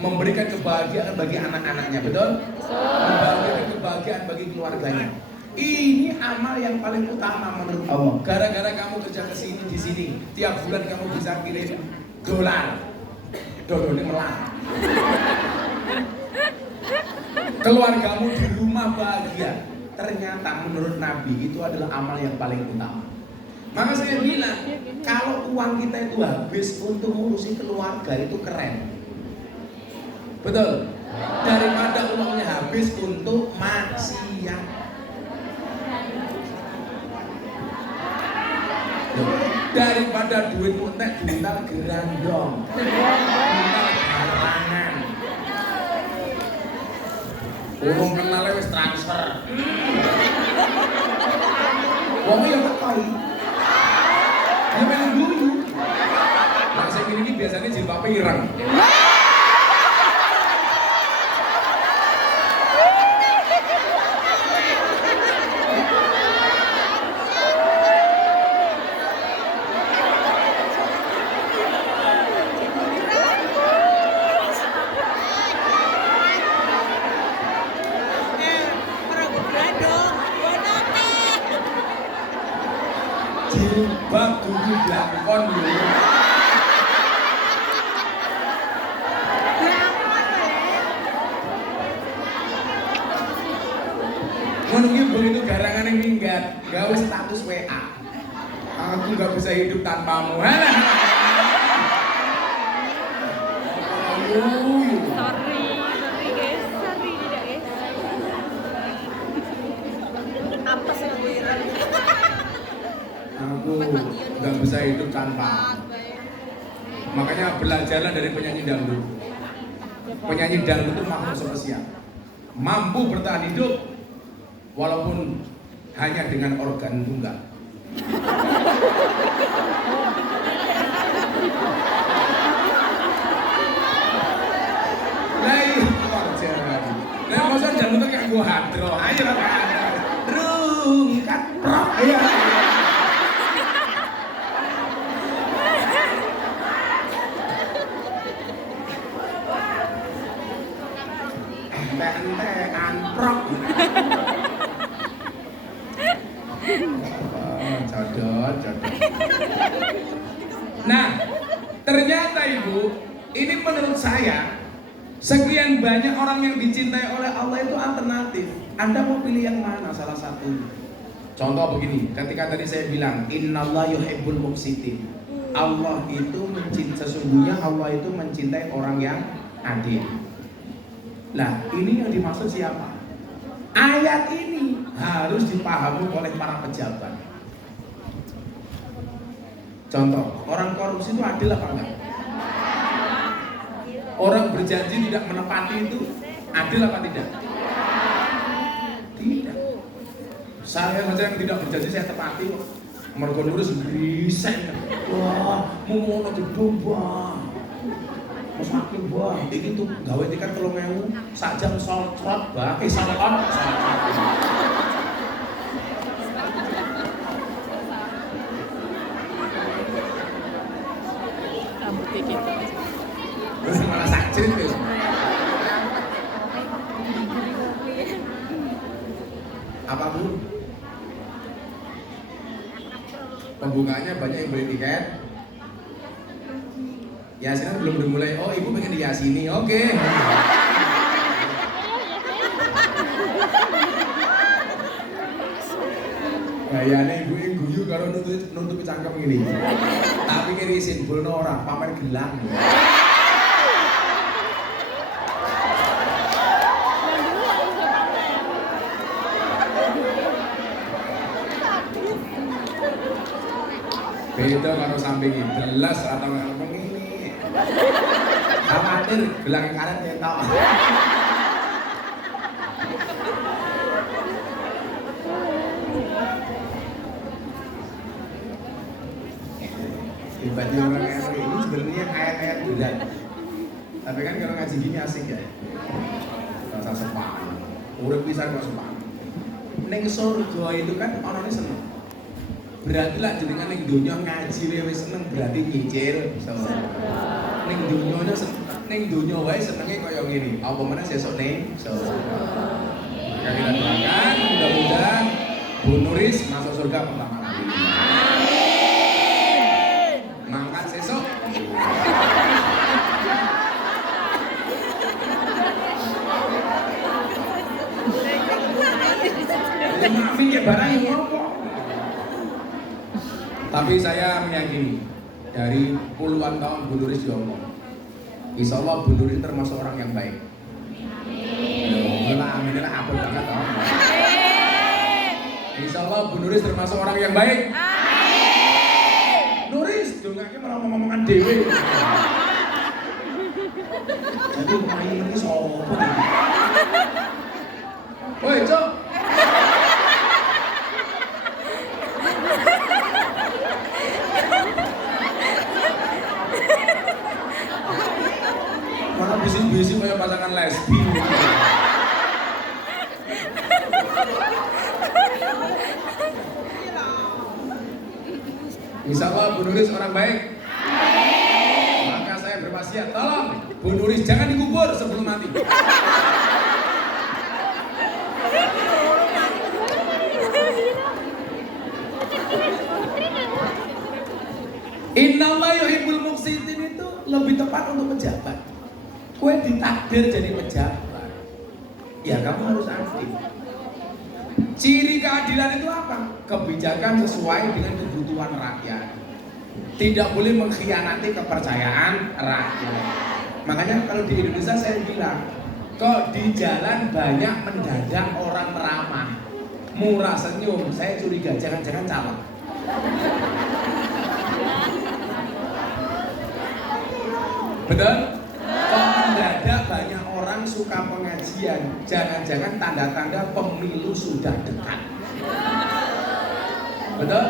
memberikan kebahagiaan bagi anak-anaknya, betul? Memberikan kebahagiaan bagi keluarganya. Ini amal yang paling utama menurut Allah. Gara-gara kamu kerja kesini di sini, tiap bulan kamu bisa kirim dolar, dodone melang. Keluargamu di rumah bahagia. Ternyata menurut Nabi itu adalah amal yang paling utama. Maka saya bilang, kalau uang kita itu habis untuk ngurusi keluarga itu keren. Betul? Daripada uangnya habis untuk maksiat. Daripada duitmu nek diuntal gerandong, diuntal garangan. Urung kenal wis transfer. Wong ya kok ya memang dulu. Nah saya ini biasanya jilbabnya ireng. Jilbab dulu dilakon dulu. Menunggu begitu garangan yang minggat, gawe status WA. Aku gak bisa hidup tanpamu. Sorry guys, sorry tidak guys. Apa sih Aku gak bisa hidup tanpa. Makanya belajarlah dari penyanyi dangdut. Penyanyi dangdut itu makhluk spesial. mampu bertahan hidup walaupun hanya dengan organ tunggal. Lah iya aja. Lah masa jangan untuk kayak gua hadro. Ayo lah. Rungkat prok. Ayo. Ente-entean prok. Codot. Nah, ternyata Ibu, ini menurut saya sekian banyak orang yang dicintai oleh Allah itu alternatif. Anda mau pilih yang mana salah satu? Contoh begini, ketika tadi saya bilang innallaha yuhibbul muqsitin. Allah itu sesungguhnya Allah itu mencintai orang yang adil. Lah, ini yang dimaksud siapa? Ayat ini harus dipahami oleh para pejabat. Contoh, orang korupsi itu adil apa enggak? Orang berjanji tidak menepati itu adil apa tidak? Tidak. Saya saja yang tidak berjanji saya tepati kok. Mergo nurus grisen. Wah, mau ngono gedung, Bang. Mas makin Bang, iki tuh gawe tiket 3.000 sak jam sorot bae salat. Rambut dikit. Terus malah sakit ya. Apa Bu? Pembukanya banyak yang beli tiket. Yasinan belum dimulai. Oh, Ibu pengen diyasini. Oke. Kayaknya Ibu ini guyu kalau nutupi cangkem ini. Tapi kiri simpulnya orang pamer gelang. Beda kalau samping jelas atau ngomong ini. Khawatir gelang karet nyetok. Baju orang yang ini sebenarnya ayat-ayat bulan. Tapi kan kalau ngaji gini asik ya. Rasa sepan. Urip pisan kok sepan. Ning surga itu kan orangnya seneng. Berarti lah jenengan ning donya ngaji wis seneng berarti nyicil. Ning donya wae senenge kaya ngene. Apa meneh sesuk ning surga. Maka kita doakan mudah-mudahan Bu Nuris masuk surga pertama kali. Mangkat sesuk. Mikir barang yang apa? Tapi saya meyakini dari puluhan tahun Bu Nuris diomong, insya Allah Bu Nuris termasuk orang yang baik. Amin lah apa banget. Insya Allah Bu Nuris termasuk orang yang baik. Nuris, dongaknya malah ngomong-ngomongan dewe. Jadi main ini sopo. Woi, Cok. Mana bisik-bisik kayak pasangan lesbi. Insya Allah Bu Nuris orang baik. Maka saya berwasiat, tolong Bu Nuris jangan dikubur sebelum mati. Innallaha yuhibbul muqsitin itu lebih tepat untuk pejabat. Kue ditakdir jadi pejabat, ya kamu harus aktif. Ciri keadilan itu apa? Kebijakan sesuai dengan kebutuhan rakyat. Tidak boleh mengkhianati kepercayaan rakyat. Makanya kalau di Indonesia saya bilang, kok di jalan banyak mendadak orang ramah, murah senyum, saya curiga jangan-jangan calon. Betul? Kok mendadak banyak orang suka pengajian, jangan-jangan tanda-tanda pemilu sudah dekat. Betul?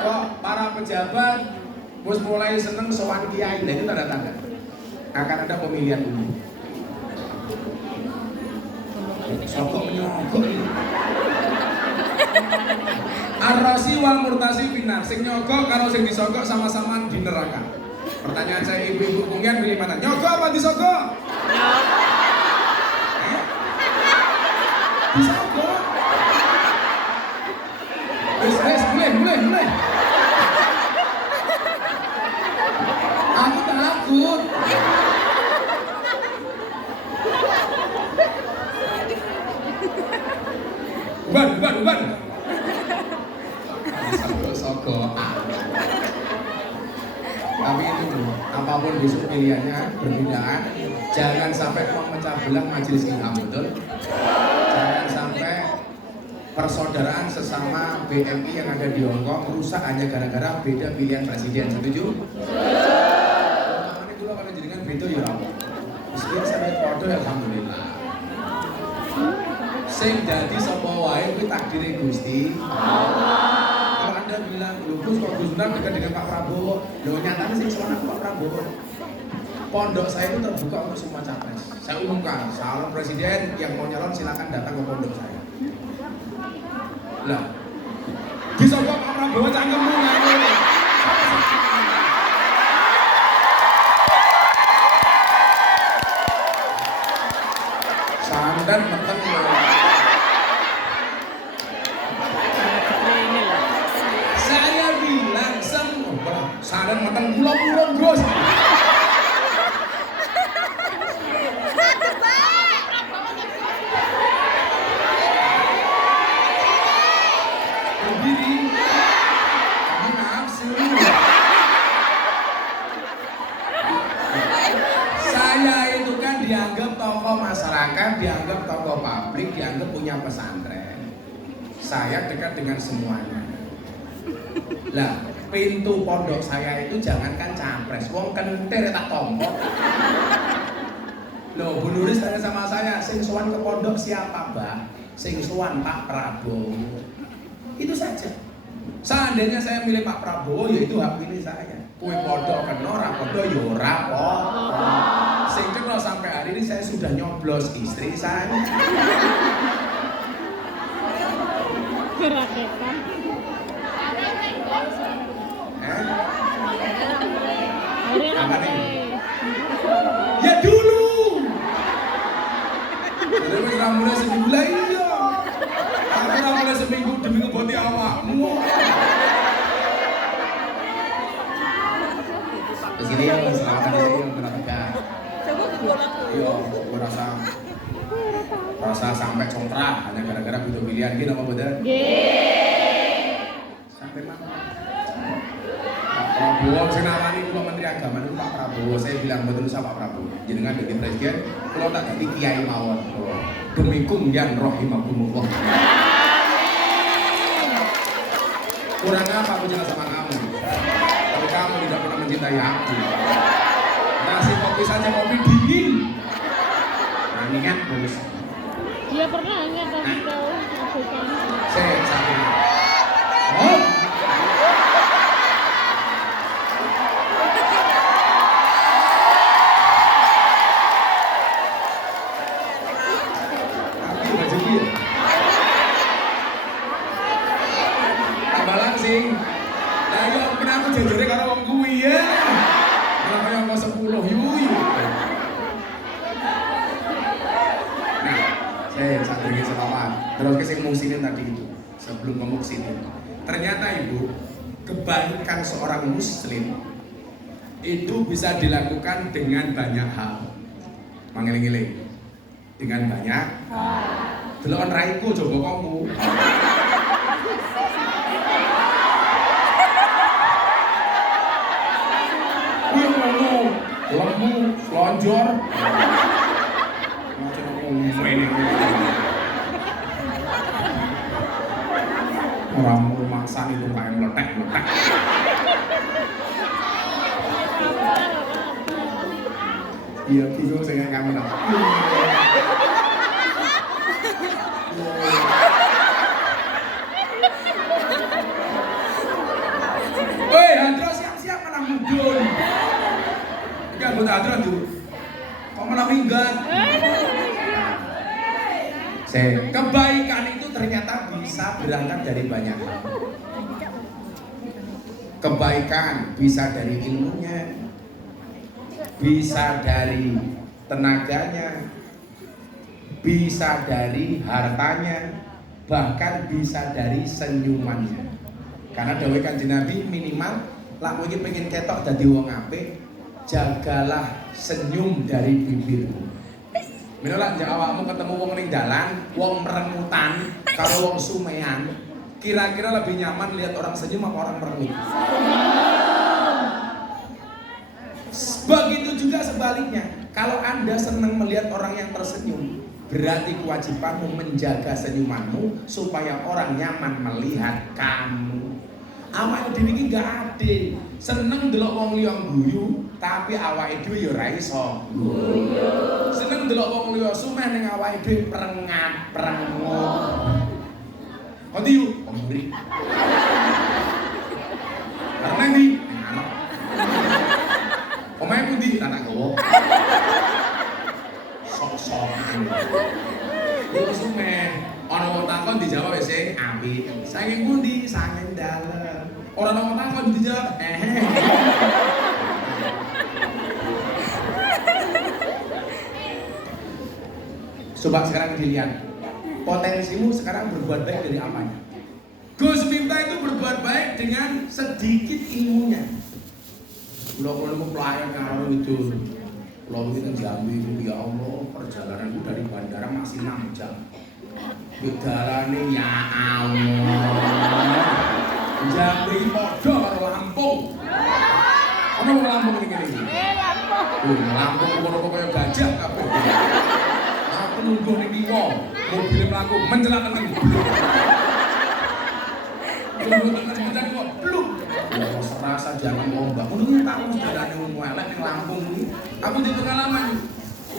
Kok para pejabat bos mulai seneng sowan kiai, nah itu tanda-tanda akan ada pemilihan umum. Sokok menyogok ini. Ar-Rasi wal murtasi binar, sing nyogok kalau sing disogok sama-sama di neraka. Pertanyaan saya, ibu-ibu pungian pilih mana? Nyogok apa disogok? Disogok. Mulai. Aku takut. Uban. Disogok. Tapi itu apapun besok pilihannya perbedaan, jangan sampai memecah belah majelis ilham, betul? Jangan sampai persaudaraan sesama BMI yang ada di Hongkong rusak hanya gara-gara beda pilihan presiden, setuju? Makanya dulu kalau jadikan beda ya apa? Meskipun sampai kode alhamdulillah. Sing dadi sapa wae kuwi takdire Gusti Allah. Kalau Anda bilang, Gus kok Gus Dur dekat dengan Pak Prabowo, nyatanya sing sowan Pak Prabowo. Pondok saya itu terbuka untuk semua capres. Saya umumkan, calon presiden yang mau nyalon silakan datang ke pondok saya. Lah, disogok Pak Prabowo cangkemmu ngene. Sandan meteng lho. Saya bilang semua sandan meteng kula purun, Gus. Dianggap tokoh masyarakat, dianggap tokoh publik, dianggap punya pesantren. Saya dekat dengan semuanya. Lah, pintu pondok saya itu jangankan capres, wong kentir tak tompok. Loh, Bu Nuris tanya sama saya, sing sowan ke pondok siapa, Mbak? Sing sowan Pak Prabowo. Itu saja. Seandainya saya milih Pak Prabowo, ya itu hak pilih saya. Kuwi pondok kena, ora pondok ya ora apa-apa. Sing kena sampai hari ini saya sudah nyoblos istri saya. Keraketan. Apa nih? Ya dulu. Terus mulai seminggu lah iya. Aku mulai seminggu demi ngeboti awakmu. Kesini ya, selamat hari yang berangkat. Yo, gue rasa sampai contra hanya gara-gara butuh pilihan gitu apa betul? Sampai mana? Pak Prabowo, saya namanya kalau Menteri Agama itu Pak Prabowo, saya bilang betul sama Pak Prabowo. Jenengan jadi presiden, kalau tak jadi kiai mawon. Demikum yang rohimakumullah. Kurang apa aku jelas sama kamu? Kalau kamu tidak pernah mencintai aku. Nasi kopi saja kopi dingin. Nah, ini kan bos. Dia pernah nggak kasih tahu aku kan? Saya satu. Oh. Tapi baju dia. Tambah langsing. Lah yo kenapa jajare karo wong kuwi ya? Kenapa yang mau 10 yuyu? Nah, saya satu lagi selamat. Terus ke sing musinin tadi itu, sebelum memuksinin. Ternyata Ibu, kebaikan seorang muslim itu bisa dilakukan dengan banyak hal. Mangiling-iling. Dengan banyak delokon raiku coba kamu. Lemu, selonjor. Orang maksa itu kayak meletek-meletek. Iya, bingung saya kamera. Woi, Andro siap-siap malah mudun. Iki anggota Andro tuh. Kok malah minggat? Kebaikan itu ternyata bisa berangkat dari banyak hal. Kebaikan bisa dari ilmunya, bisa dari tenaganya, bisa dari hartanya, bahkan bisa dari senyumannya. Karena dawuh Kanjeng Nabi minimal lak kowe iki pengen ketok dadi wong apik, jagalah senyum dari bibirmu. Minimal lak awakmu ketemu wong ning dalan, wong merengutan karo wong sumean, kira-kira lebih nyaman lihat orang senyum apa orang merengut? Begitu juga sebaliknya, kalau Anda senang melihat orang yang tersenyum, berarti kewajibanmu menjaga senyumanmu supaya orang nyaman melihat kamu. Awake dhewe iki gak adil, seneng ndelok wong liya guyu, tapi awake dhewe ya ora iso guyu. Seneng ndelok wong liya sumeh ning awake dhewe prengat-prengut. Kondi yuk, omri. Karena ndi? Ning anak. Omahe pundi? Tanah Gawa. Sok-sok. Yo sumeh. Ana wong takon dijawab wis apik. Saking pundi? Saking dalem. Ora ana wong takon dijawab. Coba sekarang dilihat. Potensimu sekarang berbuat baik dari apanya? Gus Miftah itu berbuat baik dengan sedikit ilmunya. Kalau pelayan kalau itu, kalau kita Jambi itu ya Allah, perjalananku dari bandara masih 6 jam. Jalannya ya Allah. Jambi podo karo Lampung. Kamu mau Lampung ini? Lampung kok kaya gajah kabeh. Aku nunggu ning kiwa, mobil mlaku mencelat tenan. Kemudian kok bluk. Ya serasa jalan ombak. Untungnya tak mesti dalane wong elek ning Lampung iki. Aku di pengalaman.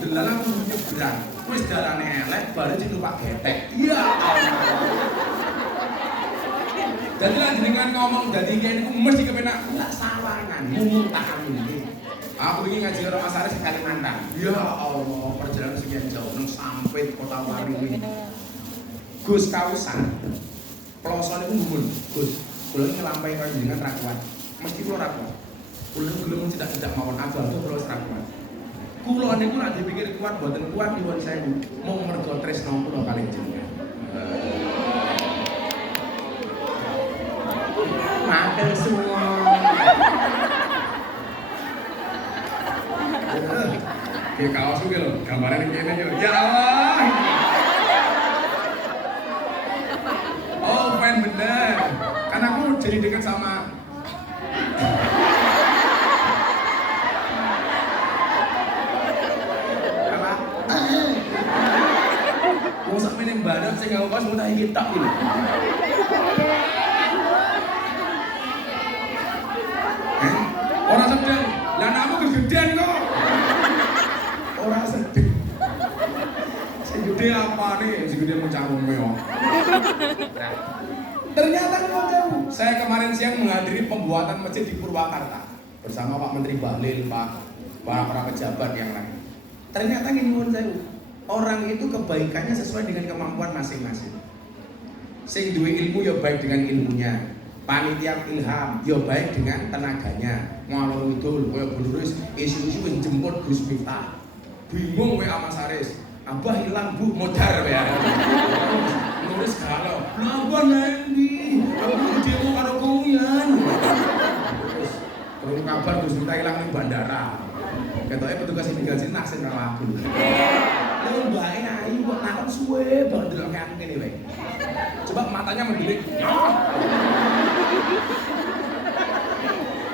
Delalah aku nyebrang. Wis dalane elek baru ditumpak getek. Ya Allah. Jadi lan jenengan ngomong dadi kene ku mesti kepenak enggak sawangan. Mumung tak amini. Aku ingin ngaji karo Mas Aris Kalimantan. Ya Allah, perjalanan sekian jauh nang sampai kota Waringin. Gus Kausan. Pelosone ku ngumun, Gus. Kula iki nglampahi kaya jenengan ra kuat. Mesti kula ra kuat. Kula gelem tidak mawon abal to kula ra kuat. Kula niku nek dipikir kuat mboten kuat nyuwun sewu. Mung mergo tresno kula kalih jenengan. Matur suwun. Ya kaos juga loh, gambarnya ini kayaknya ya Allah. Oh fan bener, karena aku jadi dekat sama apa? Mau sampai nih badan saya nggak pas mau tanya kita ini. Orang sedang, lah namu kegedean kok. Orang sedih. Segede apa nih? Segede mencanggung meo. Ternyata kau tahu. Saya kemarin siang menghadiri pembuatan masjid di Purwakarta bersama Pak Menteri Bahlil, para pejabat yang lain. Ternyata nyuwun sewu. Orang itu kebaikannya sesuai dengan kemampuan masing-masing. Sing duwe ilmu ya baik dengan ilmunya. Panitia ilham ya baik dengan tenaganya. Ngalor ngidul koyo Bulurus isu-isu jemput Gus Miftah. Bingung WA Mas Aris, Abah hilang Bu, modar ya. Nulis galau, "Abah nanti, aku demo karo kuyan." Terus kabar Gus Miftah hilang di bandara. Ketoke petugas imigrasi naksir karo aku. Lha mbake ayu kok nakon suwe banget delok aku kene wae. Coba matanya mendelik.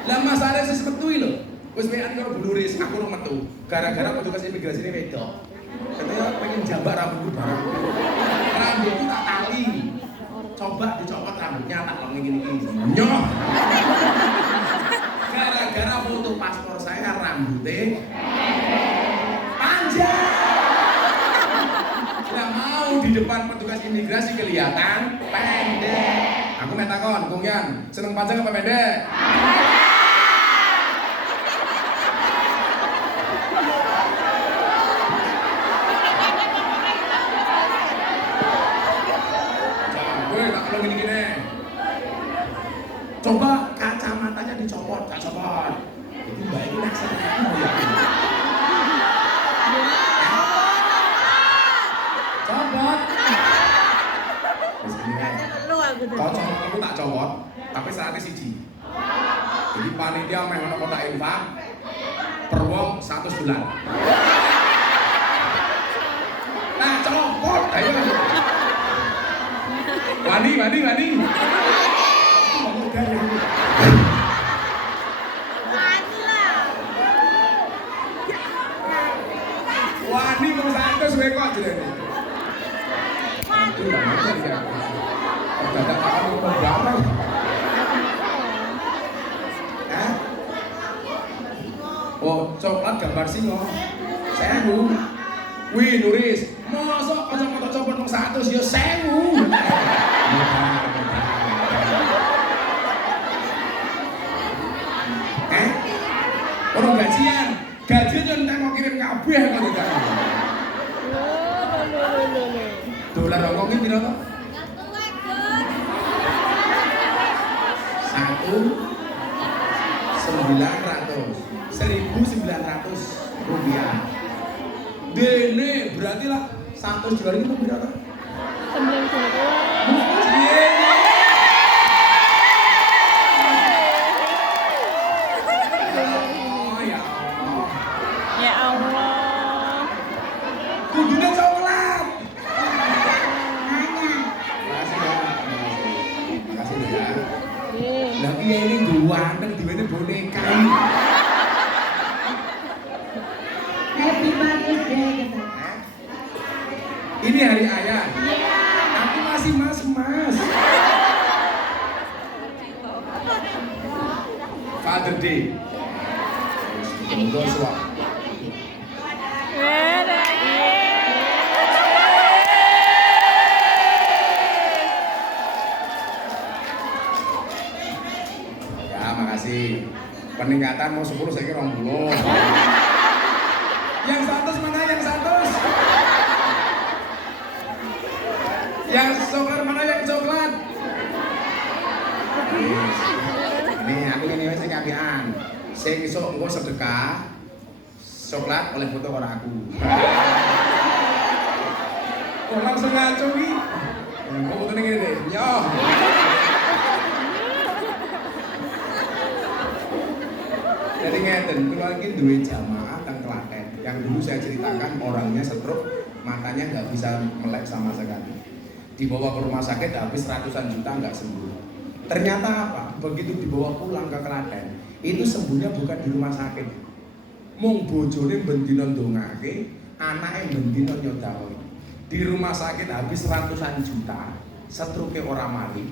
Lah Mas Aris wis metu lho. Wis mekan karo Buluris, aku ora metu. Gara-gara petugas imigrasi ini wedok. Katanya pengen jambak rambutku bareng. Rambutku tak tali. Coba dicopot rambutnya tak leng gini-gini. Nyoh. Gara-gara foto paspor saya rambutnya di depan petugas imigrasi kelihatan pendek. Aku mau takon, Kungyan, seneng panjang apa pendek? Gue tak perlu gini-gini. Coba kacamatanya dicopot, tak copot. Itu mbak itu laksana aku ya. Copot. Wis gini kan. Kalau copot aku tak copot, tapi syaratnya siji. Jadi panitia meh ono kotak infak per wong 100 bulan. Nah, copot ayo. Wani. Ngomong gaya. Wani mau 100 wae kok jenenge. Itu lah aja ya. Dadak kamu berapa? Hah? Oh, coklat gambar singo. 1000. Wih, Nuris, mosok kacamata copot mung 100 ya 1000. Orang gajian yang mau kirim kabeh kok tidak. Dolar Hongkong ini berapa? 1.900 rupiah. Dene berarti lah 100 juta itu berapa? 90. Ya Allah. Kudunya coklat. Nanya. Makasih ya. Eh. Lah piye ini ganteng diwene boneka. Happy Mother's Day. Ini hari ayah. Aku masih mas. Father Day. Semoga suap. Ya, makasih. Peningkatan mau 10 saya kira 20. Yang 100 mana yang 100? Yang coklat mana yang coklat? Nih, aku ini wis kapian. Sing iso engko sedekah coklat oleh foto karo aku. Oh, langsung ngaco iki. Kok fotone ngene deh. Yo. Jadi ngeten, kula iki duwe jamaah teng Klaten. Yang dulu saya ceritakan orangnya stroke, matanya nggak bisa melek sama sekali. Dibawa ke rumah sakit habis ratusan juta nggak sembuh. Ternyata apa? Begitu dibawa pulang ke Klaten, itu sembuhnya bukan di rumah sakit. Mung bojone bendina ndongake, anake bendina nyodawi. Di rumah sakit habis ratusan juta, stroke ora mari,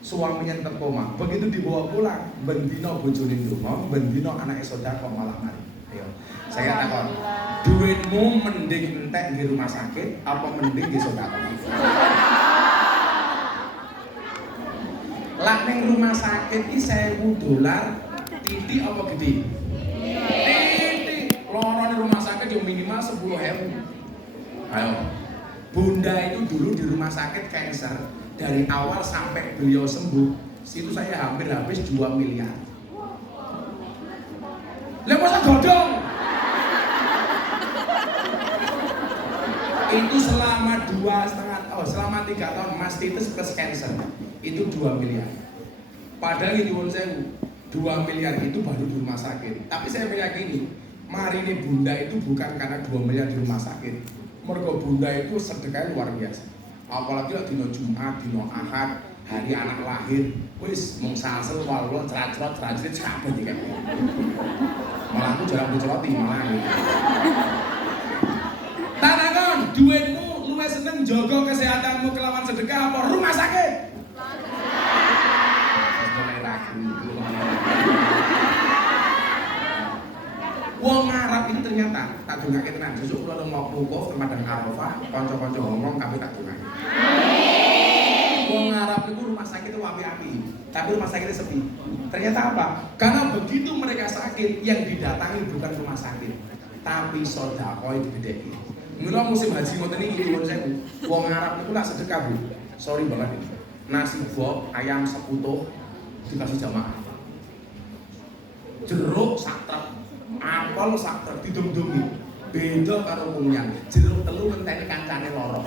suaminya entek koma. Begitu dibawa pulang, bendina bojone ndonga, bendina anake sedekah malah mari. Ayo, saya takon, duitmu mending entek di rumah sakit apa mending di sedekah? Lah ning rumah sakit iki $1.000 titik apa gede? Titik. Loro di rumah sakit yang minimal 10.000. Ayo. Bunda itu dulu di rumah sakit cancer, dari awal sampai beliau sembuh, situ saya hampir habis 2 miliar. Lah masa godong? Itu selama 3 tahun mastitis plus cancer. Itu 2 miliar. Padahal ini pun saya 2 miliar itu baru di rumah sakit. Tapi saya meyakini marine Bunda itu bukan karena 2 miliar di rumah sakit. Mergo Bunda itu sedekahnya luar biasa. Apalagi lah dino Jumat, dino Ahad, hari anak lahir, wis mung salsel walwal ceracrot ceracrit kabeh iki. Malah aku jarang diceloti malah. Tanakon, duitmu luwih seneng jaga kesehatanmu kelawan sedekah apa rumah sakit? Wong Arab ini ternyata tak tak dongake tenan. Sesuk kula mau wukuf teng Padang Arafah, kanca-kanca ngomong kabeh tak dongake. Wong Arab itu rumah sakit itu api-api, tapi rumah sakitnya sepi. Ternyata apa? Karena begitu mereka sakit, yang didatangi bukan rumah sakit, tapi sedekah digedheki. Mula musim haji ngoten iki nyuwun sewu. Wong Arab niku lak sedekah, Bu. Sorry banget ini. Nasi bok, ayam seputuh dikasih jamaah. Jeruk sak truk, apel sak truk didum-dumi. Beda karo kumyang. Jeruk telu ngenteni kancane loro.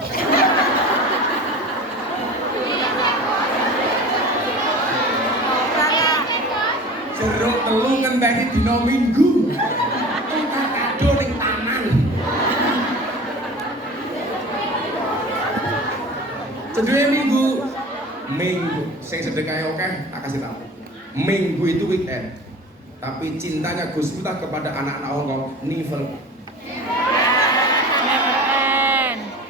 Jeruk telu ngenteni dina Minggu. Tukang kado ning taman. Sedaya Minggu. Sing sedekah oke, tak kasih tahu. Minggu itu weekend. Tapi cintanya Gus Miftah kepada anak-anak Hongkong never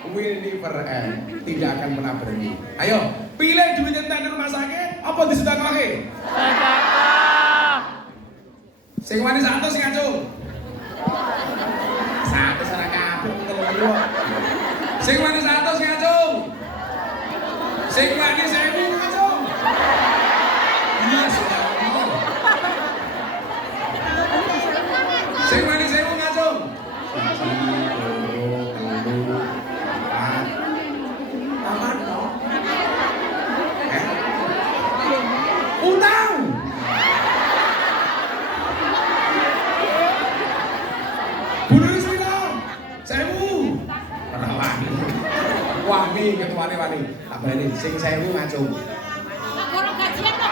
will never end. Tidak akan pernah berhenti. Ayo, pilih duit enten di rumah sakit apa disedekahke? Sedekah. Sing wani 100 sing acung. 100 ora kabeh telu. Sing wani 100 sing acung. Sing wani 1000 acung. Iya, sudah. Sing wani 1000 ngacung. 1, 2, 3, 4. Utang. Bunuh sira. 1000. Ora wani. Wani ketuane wani. Abane sing 1000 ngacung. Kurang gajian kok.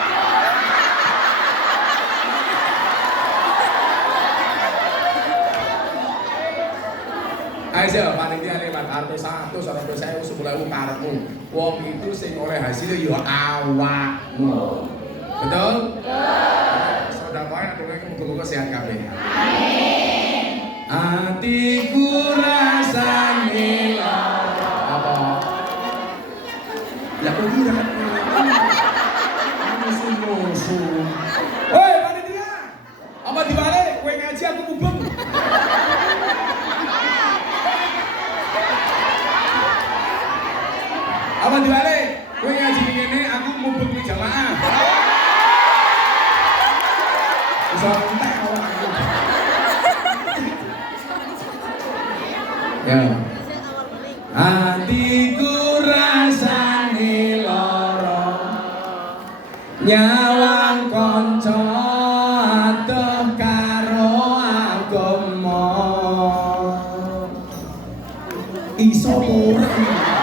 Ayo panitia lewat artus 100 ora 1000 10.000 karepmu. Wong itu sing oleh hasilnya ya awakmu. Betul? Betul. Sedekah ndonga muga-muga sehat kabeh. Amin. Atiku rasane apa? Lah kok ora kan? Musuh-musuh. Woi panitia. Apa dibalik? Kowe ngaji aku mubeng. Apa dibalik? Kowe ngaji ngene aku mubeng ning jamaah. Bisa entek ora aku. Ya. Hatiku rasane lara. Nyawang kanca adoh karo agama. Iso ora?